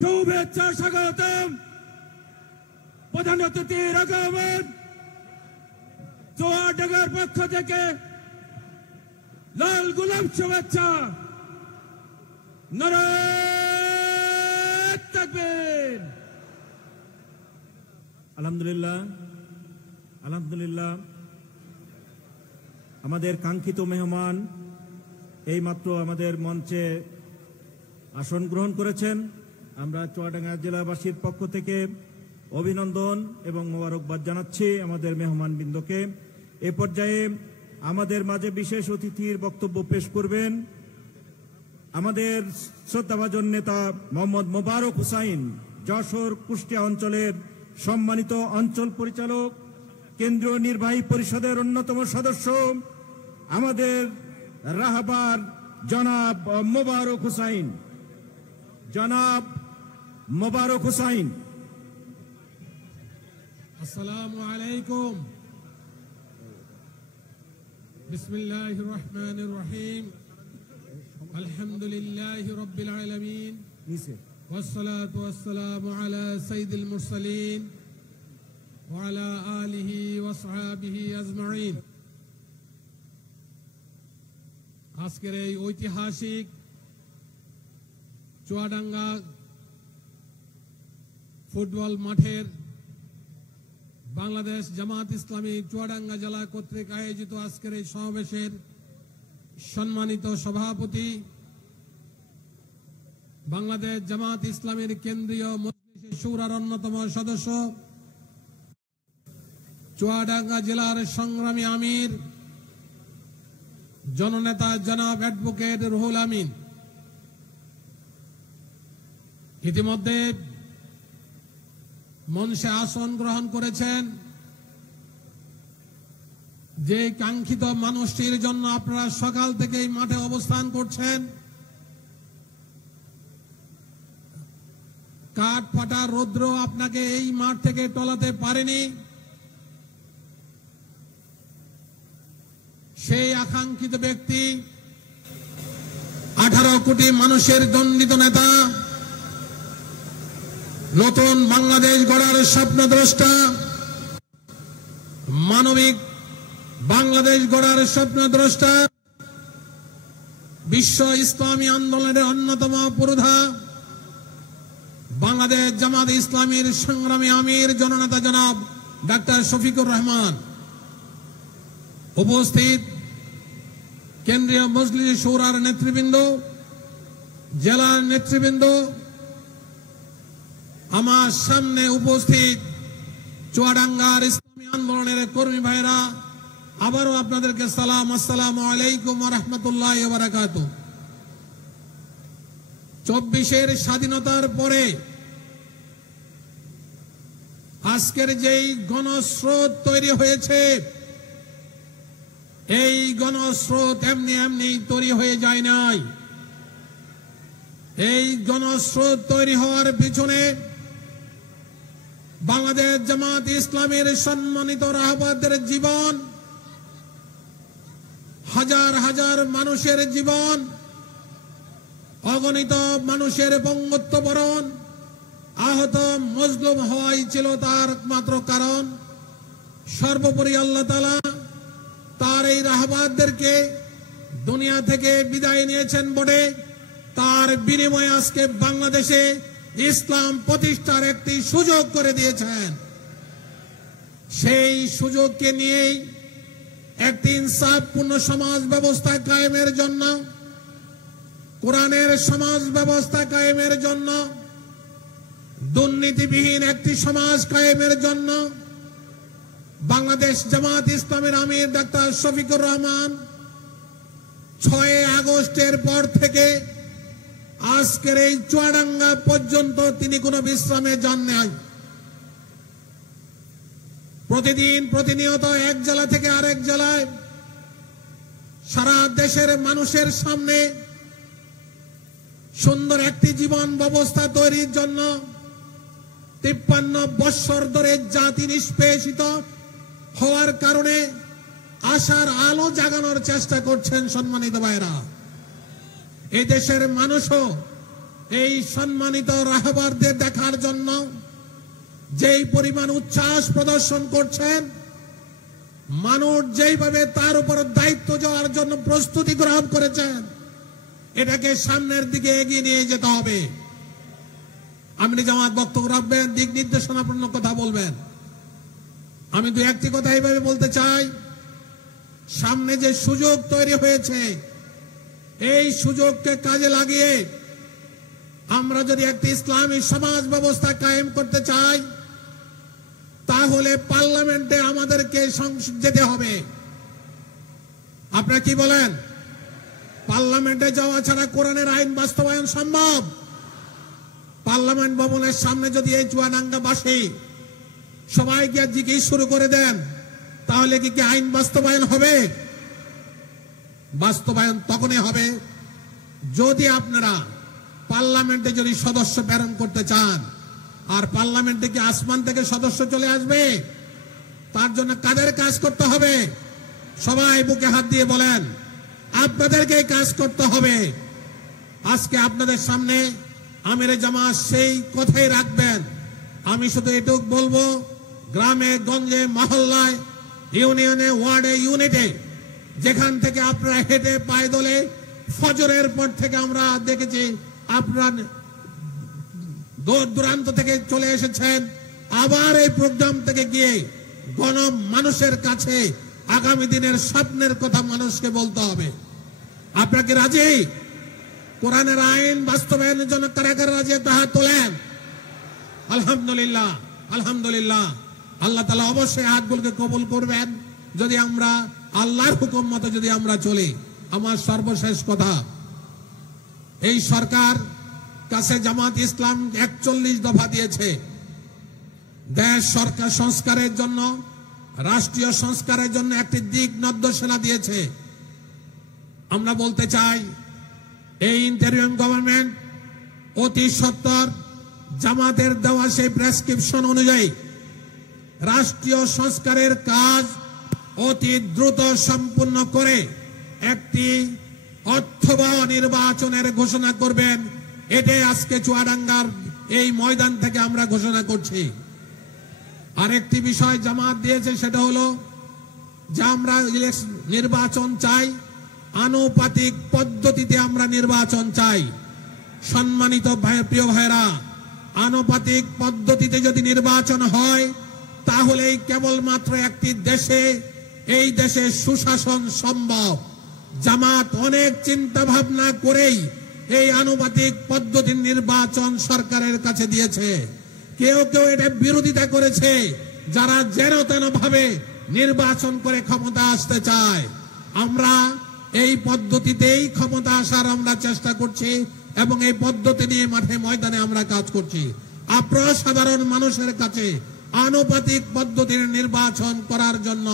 শুভেচ্ছা স্বাগতম প্রধান অতিথির আগমন চুয়াডাঙ্গার পক্ষ থেকে লাল গোলাপ শুভেচ্ছা নারায়ে তাকবীর। আলহামদুলিল্লাহ আলহামদুলিল্লাহ আমাদের কাঙ্ক্ষিত মেহমান এইমাত্র আমাদের মঞ্চে আসন গ্রহণ করেছেন। আমরা চুয়াডাঙ্গা জেলাবাসীর পক্ষ থেকে অভিনন্দন এবং মোবারকবাদ জানাচ্ছি আমাদের মেহমানবৃন্দকে। এ পর্যায়ে আমাদের মাঝে বিশেষ অতিথির বক্তব্য পেশ করবেন আমাদের শ্রদ্ধাভাজন নেতা মোহাম্মদ মোবারক হুসাইন, যশোর কুষ্টিয়া অঞ্চলের সম্মানিত অঞ্চল পরিচালক, কেন্দ্রীয় নির্বাহী পরিষদের অন্যতম সদস্য, আমাদের রাহবার জনাব মোবারক হুসাইন। জনাব মোবারক হুসাইন। আসসালামু আলাইকুম। বিসমিল্লাহির রহমানির রহিম। আলহামদুলিল্লাহি রাব্বিল আলামিন ওয়াসসালাতু ওয়াসসালামু আলা সাইয়্যিদিল মুরসালিন ওয়া আলা আলিহি ওয়া সাহবিহি আজমাইন। আজকের এই ঐতিহাসিক চুয়াডাঙ্গা ফুটবল মাঠের বাংলাদেশ জামাত ইসলামী চুয়াডাঙ্গা জেলা কর্তৃক আয়োজিত আজকের এই সমাবেশের সম্মানিত সভাপতি, বাংলাদেশ জামাত ইসলামীর কেন্দ্রীয় মজলিস শুরার অন্যতম সদস্য, চুয়াডাঙ্গা জেলার সংগ্রামী আমির জননেতা জনাব অ্যাডভোকেট রুহুল আমিন, ইতিমধ্যে মঞ্চে আসন গ্রহণ করেছেন। যে কাঙ্ক্ষিত মানুষটির জন্য আপনারা সকাল থেকে এই মাঠে অবস্থান করছেন, কাঠ ফাটা রৌদ্র আপনাকে এই মাঠ থেকে টলাতে পারেনি। সেই আকাঙ্ক্ষিত ব্যক্তি, 18 কোটি মানুষের দণ্ডিত নেতা, নতুন বাংলাদেশ গড়ার স্বপ্নদ্রষ্টা, মানবিক বাংলাদেশ গড়ার স্বপ্নদ্রষ্টা, বিশ্ব ইসলামী আন্দোলনের অন্যতম পুরোধা, বাংলাদেশ জামাত ইসলামীর সংগ্রামী আমির জননেতা জনাব ডাক্তার শফিকুর রহমান, উপস্থিত কেন্দ্রীয় মজলিস শুরার নেতৃবৃন্দ, জেলার নেতৃবৃন্দ, আমার সামনে উপস্থিত চুয়াডাঙ্গার ইসলামী আন্দোলনের কর্মী ভাইরা, আবারও আপনাদেরকে সালাম, আসসালামু আলাইকুম ওয়া রাহমাতুল্লাহি ওয়া বারাকাতুহু। 24-এর স্বাধীনতার পরে আজকের যেই গণস্রোত তৈরি হয়েছে, এই গণস্রোত এমনি এমনি তৈরি হয়ে যায় নাই। এই গণস্রোত তৈরি হওয়ার পিছনে বাংলাদেশ জামাত ইসলামের সম্মানিত রাহবারদের জীবন, হাজার হাজার মানুষের জীবন, অগণিত মানুষের বঙ্গত্ব বরণ, আহত মজলুম হওয়াই ছিল তার একমাত্র কারণ। সর্বোপরি আল্লাহ তাআলা তার এই রাহবারদেরকে দুনিয়া থেকে বিদায় নিয়েছেন বটে, তার বিনিময়ে আজকে বাংলাদেশে ইসলাম প্রতিষ্ঠার একটি সুযোগ করে দিয়েছেন। সেই সুযোগকে নিয়েই একটি ইনসাফপূর্ণ সমাজ ব্যবস্থা কায়েমের জন্য, কোরআনের সমাজ ব্যবস্থা কায়েমের জন্য, দুর্নীতিবিহীন একটি সমাজ কায়েমের জন্য বাংলাদেশ জামাত ইসলামের আমির ডাক্তার শফিকুর রহমান 6 আগস্টের পর থেকে আজকের এই চুয়াডাঙ্গা পর্যন্ত তিনি কোনো বিশ্রামে যান নাই। প্রতিদিন প্রতিনিয়ত এক জেলা থেকে আরেক জেলায় সারা দেশের মানুষের সামনে সুন্দর একটি জীবন ব্যবস্থা তৈরির জন্য 53 বৎসর ধরে জাতি নিষ্পেষিত হওয়ার কারণে আশার আলো জাগানোর চেষ্টা করছেন। সম্মানিত ভাইরা, এই দেশের মানুষও এই সম্মানিত রাহবারদের দেখার জন্য যেই পরিমাণ উচ্ছ্বাস প্রদর্শন করছেন, মানুষ যেইভাবে তার উপর দায়িত্ব যাওয়ার জন্য প্রস্তুতি গ্রহণ করেছেন, এটাকে সামনের দিকে এগিয়ে নিয়ে যেতে হবে। আমিরে জামাত বক্তব্য রাখবেন, দিক নির্দেশনাপূর্ণ কথা বলবেন। আমি দু একটি কথা এইভাবে বলতে চাই, সামনে যে সুযোগ তৈরি হয়েছে, এই সুযোগকে কাজে লাগিয়ে আমরা যদি একটি ইসলামী সমাজ ব্যবস্থা কায়েম করতে চাই, তাহলে পার্লামেন্টে আমাদেরকে যেতে হবে। আপনারা কি বলেন? পার্লামেন্টে যাওয়া ছাড়া কোরআনের আইন বাস্তবায়ন সম্ভব? পার্লামেন্ট ভবনের সামনে যদি এই চুয়াডাঙ্গাবাসী সবাই গিয়ে জিজ্ঞেস শুরু করে দেন, তাহলে কি আইন বাস্তবায়ন হবে? বাস্তবায়ন তখনই হবে যদি আপনারা পার্লামেন্টে যদি সদস্য প্রেরণ করতে চান। আর পার্লামেন্টে কি আসমান থেকে সদস্য চলে আসবে? তার জন্য কাদের কাজ করতে হবে? সবাই বুকে হাত দিয়ে বলেন, আপনাদেরকে কাজ করতে হবে। আজকে আপনাদের সামনে আমিরে জামাত সেই কথাই রাখবেন। আমি শুধু এটুকু বলবো, গ্রামে গঞ্জে মহল্লায় ইউনিয়নে ওয়ার্ডে ইউনিটে যেখান থেকে আপনারা হেঁটে পায়ে দলে ফজরের পর থেকে আমরা দেখেছি আপনারা দূর দূরান্ত থেকে চলে এসেছেন, আবার এই প্রোগ্রাম থেকে গিয়ে গণ মানুষের কাছে আগামী দিনের স্বপ্নের কথা মানুষকে বলতে হবে। আপনারা কি রাজি? কোরআনের আইন বাস্তবায়নের জন্য কারা কারা রাজি? একটা হাত তোলেন। আলহামদুলিল্লাহ, আলহামদুলিল্লাহ। আল্লাহ তাআলা অবশ্যই হাতগুলোকে কবুল করবেন যদি আমরা আল্লাহর হুকুম মতো যদি আমরা চলি। আমার সর্বশেষ কথা, এই সরকার কাছে জামাত ইসলাম 41 দফা দিয়েছে। দেশ সরকার সংস্কারের জন্য, রাষ্ট্রীয় সংস্কারের জন্য একটি দিক নির্দেশনা দিয়েছে। আমরা বলতে চাই, এই ইন্টারিম গভর্নমেন্ট অতি সত্বর জামাতের দেওয়া সেই প্রেসক্রিপশন অনুযায়ী রাষ্ট্রীয় সংস্কারের কাজ অতি দ্রুত সম্পূর্ণ করে একটি অর্থবহ নির্বাচনের ঘোষণা করবেন। এটাই আজকে চুয়াডাঙ্গার এই ময়দান থেকে আমরা ঘোষণা করছি। আরেকটি বিষয় জামাত দিয়েছে, সেটা হলো যে আমরা নির্বাচন চাই, আনুপাতিক পদ্ধতিতে আমরা নির্বাচন চাই। সম্মানিত প্রিয় ভাইরা, আনুপাতিক পদ্ধতিতে যদি নির্বাচন হয়, তাহলেই কেবলমাত্র একটি দেশে, এই দেশে সুশাসন সম্ভব। জামাত অনেক চিন্তা ভাবনা করেই এই আনুপাতিক পদ্ধতির নির্বাচন সরকারের কাছে দিয়েছে। কেউ কেউ এটা বিরোধিতা করেছে, যারা যেন তেন ভাবে নির্বাচন করে ক্ষমতা আসতে চায়। আমরা এই পদ্ধতিতেই ক্ষমতা আসার আমরা চেষ্টা করছি এবং এই পদ্ধতি নিয়ে মাঠে ময়দানে আমরা কাজ করছি। আপনারা সাধারণ মানুষের কাছে আনুপাতিক পদ্ধতির নির্বাচন করার জন্য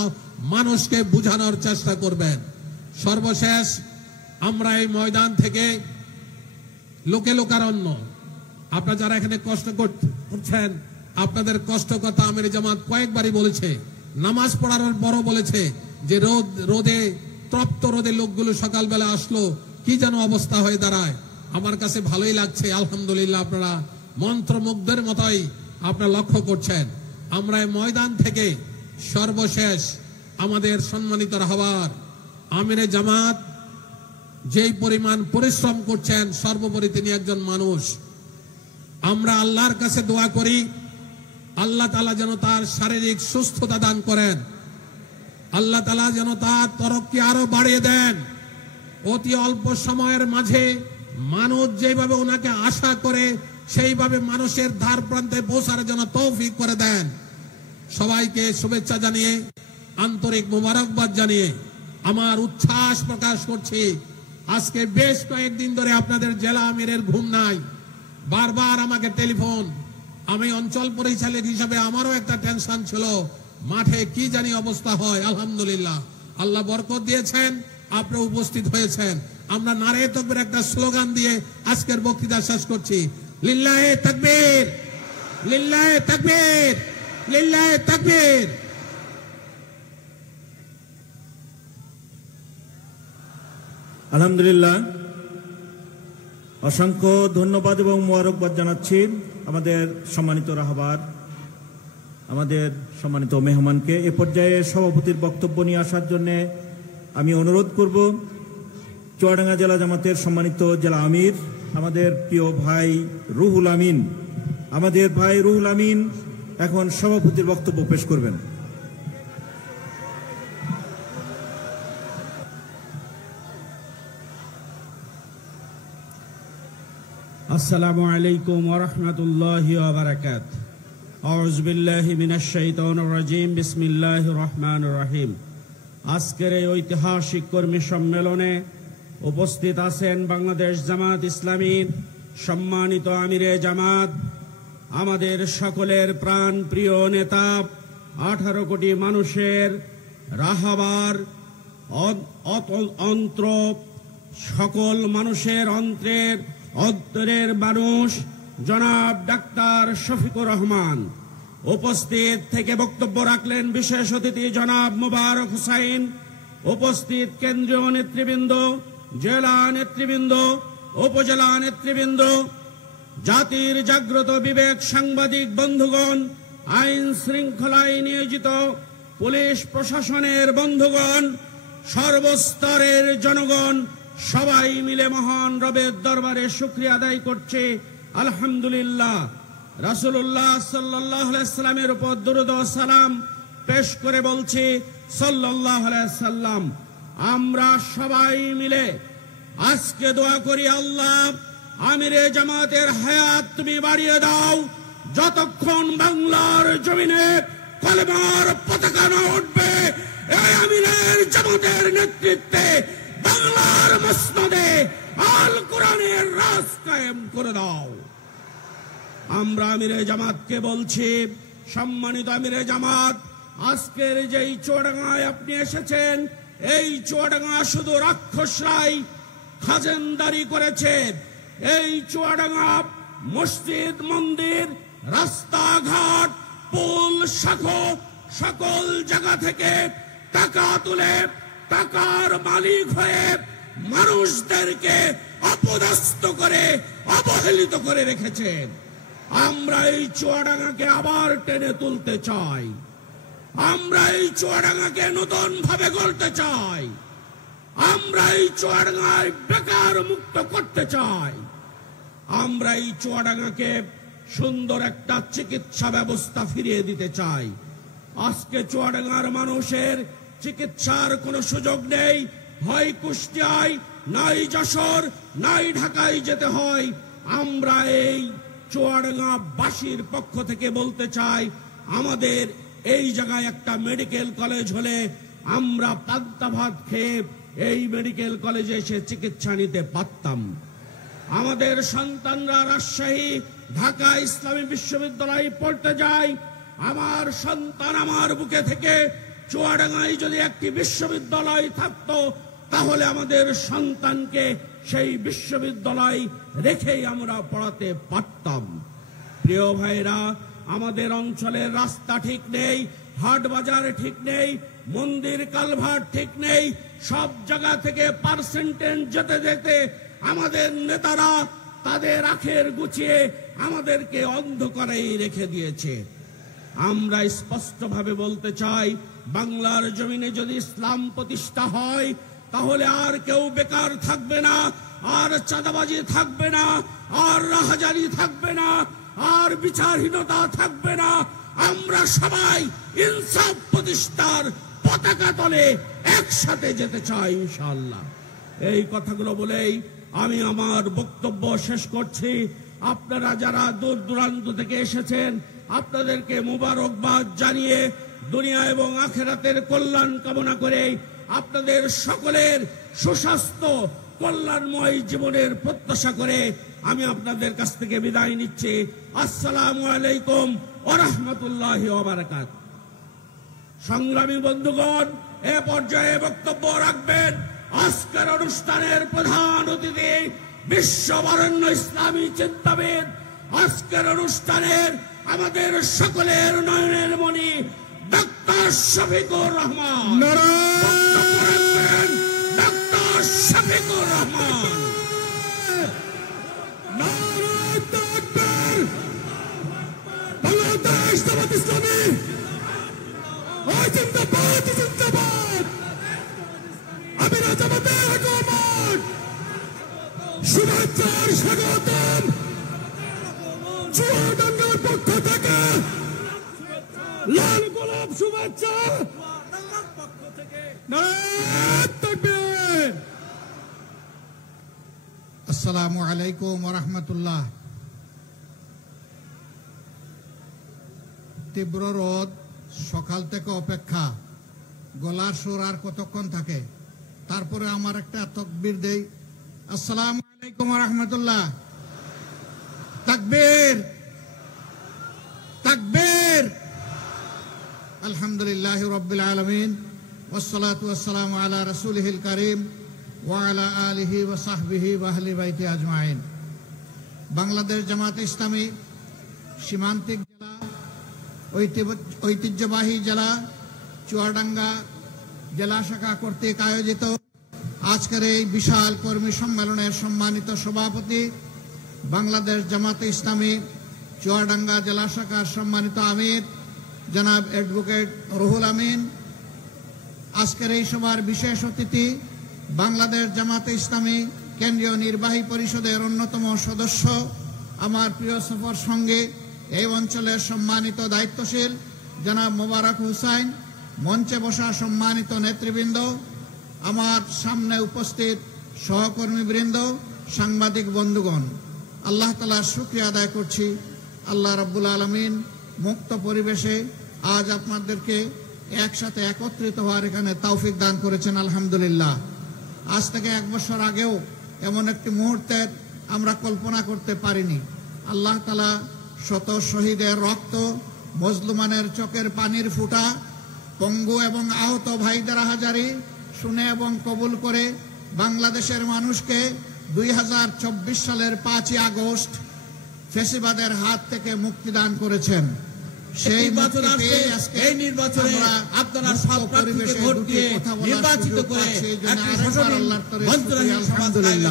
মানুষকে বুঝানোর চেষ্টা করবেন। সর্বশেষ, আমরা এই ময়দান থেকে লোকে লোকারণ্য, আপনারা যারা এখানে কষ্ট করছেন, আপনাদের কষ্ট কথা আমিরে জামাত কয়েকবারই বলেছে। নামাজ পড়ার পরও বলেছে যে রোদে তপ্ত রোদে লোকগুলো সকালবেলা আসলো, কি যেন অবস্থা হয়ে দাঁড়ায়। আমার কাছে ভালোই লাগছে, আলহামদুলিল্লাহ। আপনারা মন্ত্রমুগ্ধের মতোই আপনারা লক্ষ্য করছেন। আমরা এই ময়দান থেকে সর্বশেষ আমাদের সম্মানিত রাহবার আমিরে জামাত যেই পরিমাণ পরিশ্রম করছেন, সর্বোপরি তিনি একজন মানুষ। আমরা আল্লাহর কাছে দোয়া করি, আল্লাহ তাআলা যেন তার শারীরিক সুস্থতা দান করেন, আল্লাহ তাআলা যেন তার তরক্কি আরো বাড়িয়ে দেন। অতি অল্প সময়ের মাঝে মানুষ যেভাবে ওনাকে আশা করে, সেইভাবে মানুষের ধার প্রান্তে পৌঁছার জন্য তৌফিক করে দেন। সবাইকে শুভেচ্ছা জানিয়ে, আন্তরিক মোবারকবাদ জানিয়ে আমার উচ্ছ্বাস প্রকাশ করছি। আজকে বেশ কয়েকদিন ধরে আপনাদের জেলা আমিরের ঘুম নাই, বারবার আমাকে টেলিফোন। আমি অঞ্চল পরিচালক হিসাবে আমারও একটা টেনশন ছিল, মাঠে কি জানি অবস্থা হয়। আলহামদুলিল্লাহ, আল্লাহ বরকত দিয়েছেন, আপনি উপস্থিত হয়েছেন। আমরা নারে তাকবীর একটা স্লোগান দিয়ে আজকের বক্তৃতা শেষ করছি। লিল্লাহে তাকবীর, লিল্লাহে তাকবীর, লিল্লাহে তাকবীর। আলহামদুলিল্লাহ, অসংখ্য ধন্যবাদ এবং মোবারকবাদ জানাচ্ছি আমাদের সম্মানিত রাহবার, আমাদের সম্মানিত মেহমানকে। এ পর্যায়ে সভাপতির বক্তব্য নিয়ে আসার জন্য আমি অনুরোধ করব চুয়াডাঙ্গা জেলা জামাতের সম্মানিত জেলা আমির, আমাদের প্রিয় ভাই রুহুল আমিন। আমাদের ভাই রুহুল আমিন এখন সভাপতির বক্তব্য পেশ করবেন। আসসালামু আলাইকুম ওয়া রাহমাতুল্লাহি ওয়া বারাকাতুহু। আউযু বিল্লাহি মিনাশ শাইতানির রাজীম। বিসমিল্লাহির রহমানির রহিম। আজকের এই ঐতিহাসিক কর্মী সম্মেলনে উপস্থিত আছেন বাংলাদেশ জামাত ইসলামীর সম্মানিত আমিরে জামাত, আমাদের সকলের প্রাণ প্রিয় নেতা, 18 কোটি মানুষের রাহবার, অন্ত্র, সকল মানুষের অন্তরের মানুষ জনাব ডাক্তার শফিকুর রহমান। উপস্থিত থেকে বক্তব্য রাখলেন বিশেষ অতিথি জনাব মোবারক হুসাইন। উপস্থিত কেন্দ্রীয় নেতৃবৃন্দ, জেলা নেতৃবৃন্দ, উপজেলা নেতৃবৃন্দ, জাতির জাগ্রত বিবেক সাংবাদিক বন্ধুগণ, আইন শৃঙ্খলায় নিয়োজিত পুলিশ প্রশাসনের বন্ধুগণ, সর্বস্তরের জনগণ, সবাই মিলে মহান রবের দরবারে শুকরিয়া আদায় করছে আলহামদুলিল্লাহ। রাসূলুল্লাহ সাল্লাল্লাহু আলাইহি সাল্লামের উপর দরুদ ও সালাম পেশ করে বলছি সাল্লাল্লাহু আলাইহি সাল্লাম। আমরা সবাই মিলে আজকে দোয়া করি, আল্লাহ আমিরে জামাতের হায়াত তুমি বাড়িয়ে দাও, যতক্ষণ বাংলার জমিনে কলেমার পতাকা না উঠবে এই আমিরের জামাতের নেতৃত্বে বাংলার মসনদে আল কোরআনের রাজ কায়েম করে দাও। আমরা আমিরে জামাতকে বলছি, সম্মানিত আমিরে জামাত, আজকের যেই চুয়াডাঙ্গায় আপনি এসেছেন, এই চুয়াডাঙ্গা শুধু রাক্ষসরাই খাজেনদারি করেছে। এই চুয়াডাঙ্গা মসজিদ, মন্দির, রাস্তাঘাট, পুল, শাখো সকল জায়গা থেকে টাকা তুলে টাকার মালিক হয়ে মানুষদেরকে অপদস্থ করে অবহেলিত করে রেখেছেন। আমরা এই চুয়াডাঙ্গাকে আবার টেনে তুলতে চাই। আমরা এই চুয়াডাঙ্গাকে নতুন ভাবে গড়তে চাই। আমরা এই চুয়াডাঙ্গায় বেকার মুক্ত করতে চাই। আমরা এই চুয়াডাঙ্গাকে সুন্দর একটা চিকিৎসা ব্যবস্থা ফিরিয়ে দিতে চাই। আজকে চুয়াডাঙ্গার মানুষের চিকিৎসার কোনো সুযোগ নেই। হয় কুষ্টিয়ায়, নাই যশোর, নাই ঢাকায় যেতে হয়। আমরা এই চুয়াডাঙ্গা বাসীর পক্ষ থেকে বলতে চাই, আমাদের এই জায়গায় একটা মেডিকেল কলেজ হলে আমরা পান্তা ভাত খেয়ে এই মেডিকেল কলেজে এসে চিকিৎসা নিতে পারতাম। আমাদের সন্তানরা রাজশাহী, ঢাকা ইসলামী বিশ্ববিদ্যালয়ে পড়তে যায়। আমার সন্তান আমার বুকে থেকে চুয়াডাঙ্গায় যদি একটি বিশ্ববিদ্যালয় থাকতো, তাহলে আমাদের সন্তানকে সেই বিশ্ববিদ্যালয় রেখেই আমরা পড়াতে পারতাম। প্রিয় ভাইরা, আমাদের অঞ্চলের রাস্তা ঠিক নেই, হাট বাজার ঠিক নেই, মন্দির কালভার্ট ঠিক নেই। সব জায়গা থেকে পার্সেন্টেজ যেতে যেতে আমাদের নেতারা তাদের আখের গুছিয়ে আমাদেরকে অন্ধকারেই রেখে দিয়েছে। আমরা স্পষ্টভাবে বলতে চাই, বাংলার জমিনে যদি ইসলাম প্রতিষ্ঠা হয়, তাহলে আর কেউ বেকার থাকবে না, আর চাঁদাবাজি থাকবে না, আর রাহাজানি থাকবে না, আর বিচারহীনতা থাকবে না। আমরা সবাই ইনসাফ প্রতিষ্ঠার পতাকা তলে একসাথে যেতে চাই ইনশাআল্লাহ। এই কথাগুলো বলেই আমি আমার বক্তব্য শেষ করছি। আপনারা যারা দূর দূরান্ত থেকে এসেছেন, আপনাদেরকে মোবারকবাদ জানিয়ে দুনিয়া এবং আখিরাতের কল্যাণ কামনা করে আপনাদের সকলের সুস্বাস্থ্য কল্যাণময় জীবনের প্রত্যাশা করে আমি আপনাদের কাছ থেকে বিদায় নিচ্ছি। আসসালামু আলাইকুম ওয়া রাহমাতুল্লাহি ওয়া বারাকাতুহু। সংগ্রামী বন্ধুগণ, এ পর্যায়ে বক্তব্য রাখবেন আজকের অনুষ্ঠানের প্রধান অতিথি, বিশ্ববরেণ্য ইসলামী চিন্তাবিদ, আজকের অনুষ্ঠানের আমাদের সকলের নয়নের মণি ডাক্তার শফিকুর রহমান। বক্তব্য রাখবেন ডাক্তার শফিকুর রহমান। জামাত ইসলামী, ওই জিন্দাবাদ জিন্দাবাদ, আমিরা জামাতের আগমন, শুভেচ্ছার স্বাগতম, চুয়াডাঙ্গার পক্ষ থেকে লাল গোলাপ শুভেচ্ছা। নারায়ে তাকবীর। আসসালামু আলাইকুম ওয়া রাহমাতুল্লাহ। তীব্র রোদ, সকাল থেকে অপেক্ষা, গলার সুর আর কতক্ষণ থাকে, তারপরে আমার একটা তাকবীর দেই। আসসালামু আলাইকুম ওয়া রাহমাতুল্লাহ। তাকবীর তাকবীর। আলহামদুলিল্লাহি রাব্বিল আলামিন, ওয়াসসালাতু ওয়াসসালামু আলা রাসূলিহিল কারীম ওয়া আলা আলিহি ওয়া সাহবিহি ওয়া আহলি বাইতি আজমাইন। বাংলাদেশ জামাত ইসলামী সীমান্তিক জেলা, ঐতিহ্যবাহী জেলা চুয়াডাঙ্গা জেলা শাখা কর্তৃক আয়োজিত আজকের এই বিশাল কর্মী সম্মেলনের সম্মানিত সভাপতি, বাংলাদেশ জামাত ইসলামী চুয়াডাঙ্গা জেলা শাখার সম্মানিত আমির জনাব অ্যাডভোকেট রুহুল আমিন, আজকের এই সভার বিশেষ অতিথি বাংলাদেশ জামাত ইসলামী কেন্দ্রীয় নির্বাহী পরিষদের অন্যতম সদস্য, আমার প্রিয় সফর সঙ্গে এই অঞ্চলের সম্মানিত দায়িত্বশীল জনাব মোবারক হুসাইন, মঞ্চে বসা সম্মানিত নেতৃবৃন্দ, আমার সামনে উপস্থিত সহকর্মীবৃন্দ, সাংবাদিক বন্ধুগণ, আল্লাহ তাআলার শুকরিয়া আদায় করছি। আল্লাহ রাব্বুল আলামিন মুক্ত পরিবেশে আজ আপনাদেরকে একসাথে একত্রিত হওয়ার এখানে তৌফিক দান করেছেন, আলহামদুলিল্লাহ। আজ থেকে 1 বছর আগেও এমন একটি মুহূর্তের আমরা কল্পনা করতে পারিনি। আল্লাহ তাআলা শত শহীদের রক্ত, মজলুমানের চোখের পানির ফুটা, পঙ্গু এবং আহত ভাইদের হাজারি শুনে এবং কবুল করে বাংলাদেশের মানুষকে 2024 সালের 5ই আগস্ট ফ্যাসিবাদের হাত থেকে মুক্তি দান করেছেন। সেই এই নির্বাচনে আপনারা সব প্রার্থীকে ভোট দিয়ে নির্বাচিত করে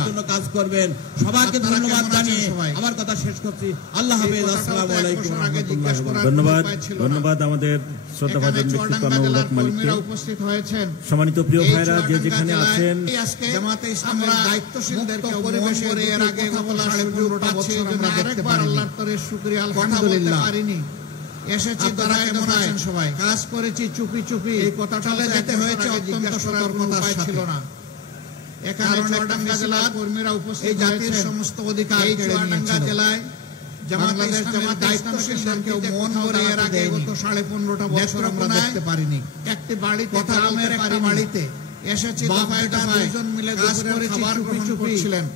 জন্য কাজ করবেন। সবাইকে ধন্যবাদ জানিয়ে আমার কথা শেষ করছি। আল্লাহ হাফেজ। আসসালামু আলাইকুম। ধন্যবাদ ধন্যবাদ আমাদের শ্রদ্ধাভাজন ব্যক্তিত্ব আনোয়ার মালিককে। উপস্থিত হয়েছেন সম্মানিত প্রিয় ভাইরা যে যেখানে আছেন, জামাতে ইসলামের দায়িত্বশীলদেরকে পরিবেশে এর আগে বলা 15টা বছর আমরা দেখতে পারি। আল্লাহর তরে শুকরিয়া, আলহামদুলিল্লাহ। এসেছি, তারা কেমন আছেন সবাই? কাজ করেছি চুপি চুপি, এই কথা চলে যেতে হয়েছে অত্যন্ত সতর্কতার ছিল না। এখানে চুয়াডাঙ্গা জেলার কর্মীরা উপস্থিত, এই জাতির সমস্ত অধিকার চুয়াডাঙ্গা জেলায় বাংলাদেশ জামাত দায়িত্বশীলদেরকে মন ভরে এর আগে গত 15.5টা বছর আমরা দেখতে পারিনি। একটি বাড়িতে, গ্রামের একটা বাড়িতে এসেছি, দফায় দফায় দুজন মিলে কাজ করেছি, চুপি চুপি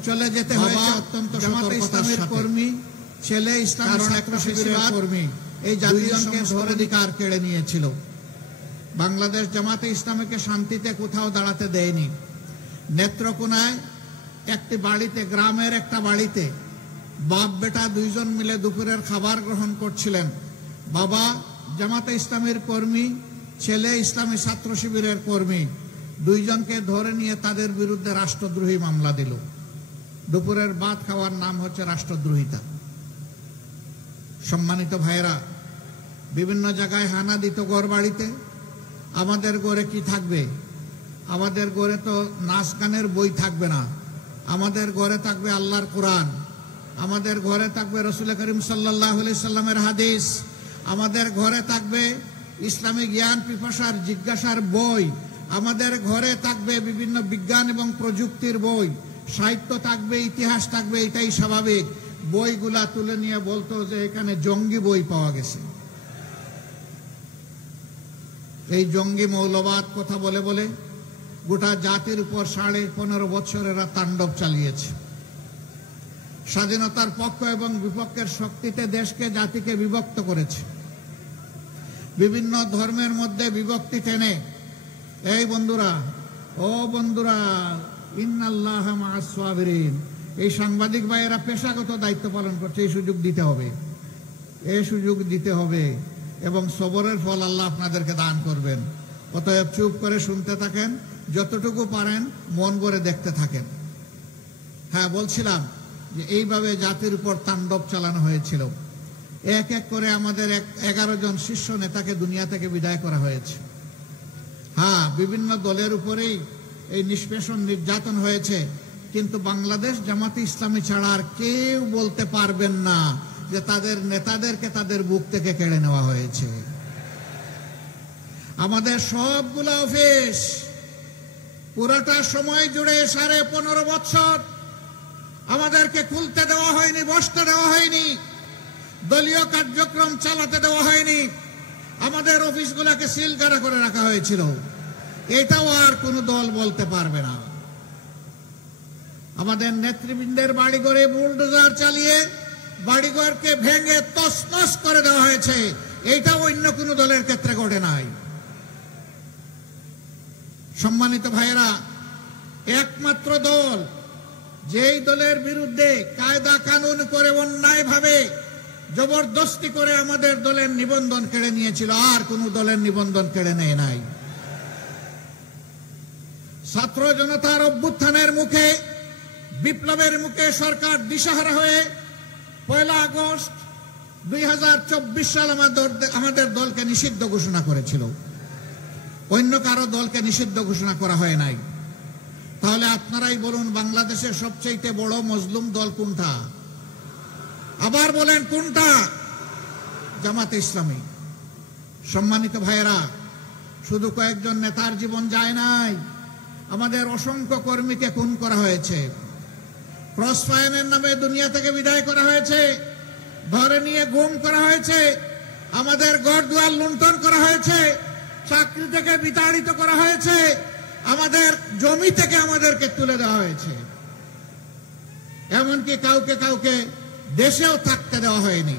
চলে যেতে হয়েছে অত্যন্ত সতর্কতার সাথে। কর্মী, ছেলে ইসলামী ছাত্র শিবিরের কর্মী, এই জাতির সমস্ত অধিকার কেড়ে নিয়েছিল। বাংলাদেশ জামাতে ইসলামীকে শান্তিতে কোথাও দাঁড়াতে দেয়নি। নেত্রকোনায় একটি বাড়িতে, গ্রামের একটা বাড়িতে বাপ বেটা দুইজন মিলে দুপুরের খাবার গ্রহণ করছিলেন। বাবা জামাতে ইসলামীর কর্মী, ছেলে ইসলামী ছাত্র শিবিরের কর্মী, দুইজনকে ধরে নিয়ে তাদের বিরুদ্ধে রাষ্ট্রদ্রোহী মামলা দিল। দুপুরের ভাত খাওয়ার নাম হচ্ছে রাষ্ট্রদ্রোহিতা। সম্মানিত ভাইয়েরা, বিভিন্ন জায়গায় হানা দিত ঘর বাড়িতে। আমাদের ঘরে কি থাকবে? আমাদের ঘরে তো নাচ গানের বই থাকবে না। আমাদের ঘরে থাকবে আল্লাহর কোরআন, আমাদের ঘরে থাকবে রাসূল করিম সাল্লাল্লাহু আলাইহি সাল্লামের হাদিস, আমাদের ঘরে থাকবে ইসলামী জ্ঞান পিপাসার জিজ্ঞাসার বই, আমাদের ঘরে থাকবে বিভিন্ন বিজ্ঞান এবং প্রযুক্তির বই, সাহিত্য থাকবে, ইতিহাস থাকবে। এটাই স্বাভাবিক। বইগুলা তুলে নিয়ে বলতো যে এখানে জঙ্গি বই পাওয়া গেছে। এই জঙ্গি মৌলবাদ কথা বলে বলে গোটা জাতির উপর 15.5 বছর এরা তাণ্ডব চালিয়েছে। স্বাধীনতার পক্ষ এবং বিপক্ষের শক্তিতে দেশকে, জাতিকে বিভক্ত করেছে। বিভিন্ন ধর্মের মধ্যে বিভক্তি টেনে, এই বন্ধুরা, ও বন্ধুরা, ইন্নাল্লাহা মা'আস সাবিরিন, এই সাংবাদিক ভাইয়েরা পেশাগত দায়িত্ব পালন করছে। এই সুযোগ দিতে হবে, এই সুযোগ দিতে হবে, এবং সবরের ফল আল্লাহ আপনাদেরকে দান করবেন। অতএব চুপ করে শুনতে থাকেন, যতটুকু পারেন মন ভরে দেখতে থাকেন। হ্যাঁ, বলছিলাম যে এইভাবে জাতির উপর তাণ্ডব চালানো হয়েছিল। এক এক করে আমাদের 11 জন শীর্ষ নেতাকে দুনিয়া থেকে বিদায় করা হয়েছে। হ্যাঁ, বিভিন্ন দলের উপরেই এই নিষ্পেষণ নির্যাতন হয়েছে, কিন্তু বাংলাদেশ জামাতে ইসলামী ছাড়া আর কেউ বলতে পারবেন না যে তাদের নেতাদেরকে তাদের বুক থেকে কেড়ে নেওয়া হয়েছে। আমাদের সবগুলো অফিস পুরোটা সময় জুড়ে 15.5 বছর আমাদেরকে খুলতে দেওয়া হয়নি, বসতে দেওয়া হয়নি, দলীয় কার্যক্রম চালাতে দেওয়া হয়নি, আমাদের অফিসগুলোকে সিলগালা করে রাখা হয়েছিল। এটাও আর কোনো দল বলতে পারবে না। আমাদের নেতৃবৃন্দের বাড়িঘরে বুলডোজার চালিয়ে বাড়িঘরকে ভেঙে তছনছ করে দেওয়া হয়েছে। এইটাও অন্য কোনো দলের ক্ষেত্রে ঘটে নাই। সম্মানিত ভাইয়েরা, একমাত্র দল যেই দলের বিরুদ্ধে কায়দা কানুন করে অন্যায়ভাবে জবরদস্তি করে আমাদের দলের নিবন্ধন কেড়ে নিয়েছিল, আর কোন দলের নিবন্ধন কেড়ে নেয় নাই। ছাত্র জনতার অভ্যুত্থানের মুখে, বিপ্লবের মুখে সরকার দিশাহারা হয়ে 1 আগস্ট 2024 সাল আমাদের দলকে নিষিদ্ধ ঘোষণা করেছিল। অন্য কারো দলকে নিষিদ্ধ ঘোষণা করা হয় নাই। তাহলে আপনারাই বলুন, বাংলাদেশের সবচেয়ে বড় মজলুম দল কোনটা? আবার বলেন কোনটা? জামাতে ইসলামী। সম্মানিত ভাইয়েরা, শুধু কয়েকজন নেতার জীবন যায় নাই, আমাদের অসংখ্য কর্মীকে খুন করা হয়েছে, ক্রস ফায়ারের নামে দুনিয়া থেকে বিদায় করা হয়েছে, ধরে নিয়ে গুম করা হয়েছে, আমাদের ঘর দুয়ার লুণ্ঠন করা হয়েছে, চাকরি থেকে বিতাড়িত করা হয়েছে, আমাদের জমি থেকে আমাদেরকে তুলে দেওয়া হয়েছে, এমনকি কাউকে কাউকে দেশেও থাকতে দেওয়া হয়নি।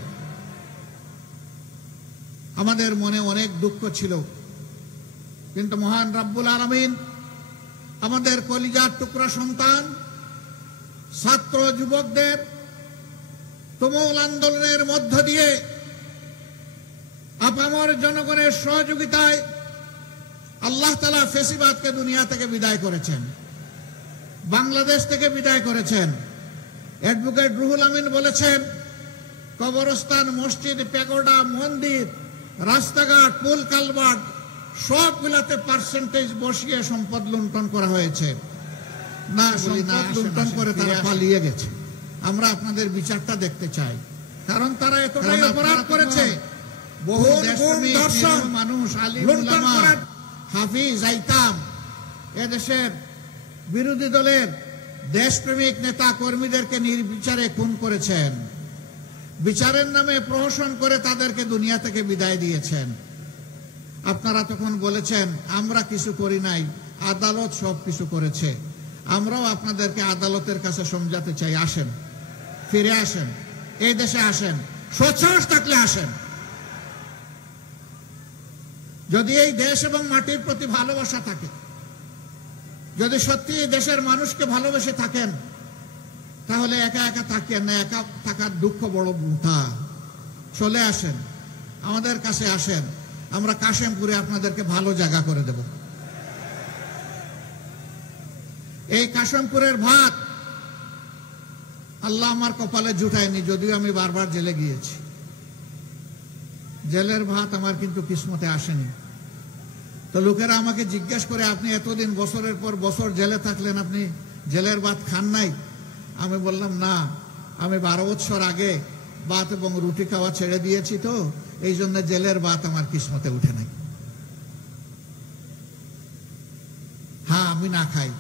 আমাদের মনে অনেক দুঃখ ছিল, কিন্তু মহান রব্বুল আলামিন আমাদের কলিজার টুকরা সন্তান ছাত্র যুবকদের তুমুল আন্দোলনের মধ্য দিয়ে আপামর জনগণের সহযোগিতায় আল্লাহ তাআলা ফেসিবাদকে দুনিয়া থেকে বিদায় করেছেন, বাংলাদেশ থেকে বিদায় করেছেন। অ্যাডভোকেট রুহুল আমিন বলেছেন, কবরস্থান, মসজিদ, প্যাগোডা, মন্দির, রাস্তাঘাট, পুল কালভার্ট সবগুলাতে পার্সেন্টেজ বসিয়ে সম্পদ লুণ্ঠন করা হয়েছে। না, সম্পদ লুণ্ঠন করে তারা পালিয়ে গেছে। আমরা আপনাদের বিচারটা দেখতে চাই, কারণ তারা এতটাই অপরাধ করেছে। বহু দর্শক মানুষ, আলিম উলামা, হাফিজ, আইতাম এদেশের বিরোধী দলের দেশপ্রেমিক নেতা কর্মীদেরকে নির্বিচারে খুন করেছেন, বিচারের নামে প্রহসন করে তাদেরকে দুনিয়া থেকে বিদায় দিয়েছেন। আপনারা তখন বলেছেন আমরা কিছু করি নাই, আদালত সব কিছু করেছে। আমরাও আপনাদেরকে আদালতের কাছে সমঝাতে চাই, আসেন, ফিরে আসেন, এই দেশে আসেন, সৎসাহস থাকলে আসেন। যদি এই দেশ এবং মাটির প্রতি ভালোবাসা থাকে, যদি সত্যি এই দেশের মানুষকে ভালোবেসে থাকেন, তাহলে একা একা থাকেন না, একা থাকার দুঃখ বড় বৃথা। চলে আসেন, আমাদের কাছে আসেন, আমরা কাশেমপুরে আপনাদেরকে ভালো জায়গা করে দেব। এই কাশেমপুরের ভাত আল্লাহ আমার কপালে জুটায়নি, যদিও আমি বারবার জেলে গিয়েছি। জেলের ভাত আমার কিন্তু কিসমতে আসেনি। তো লোকেরা আমাকে জিজ্ঞেস করে, আপনি এতদিন বছরের পর বছর জেলে থাকলেন, আপনি জেলের ভাত খান নাই? আমি বললাম, না, আমি 12 বছর আগে ভাত এবং রুটি খাওয়া ছেড়ে দিয়েছি, তো এই জন্য জেলের ভাত আমার কিসমতে উঠে নাই। হ্যাঁ, আমি না খাই,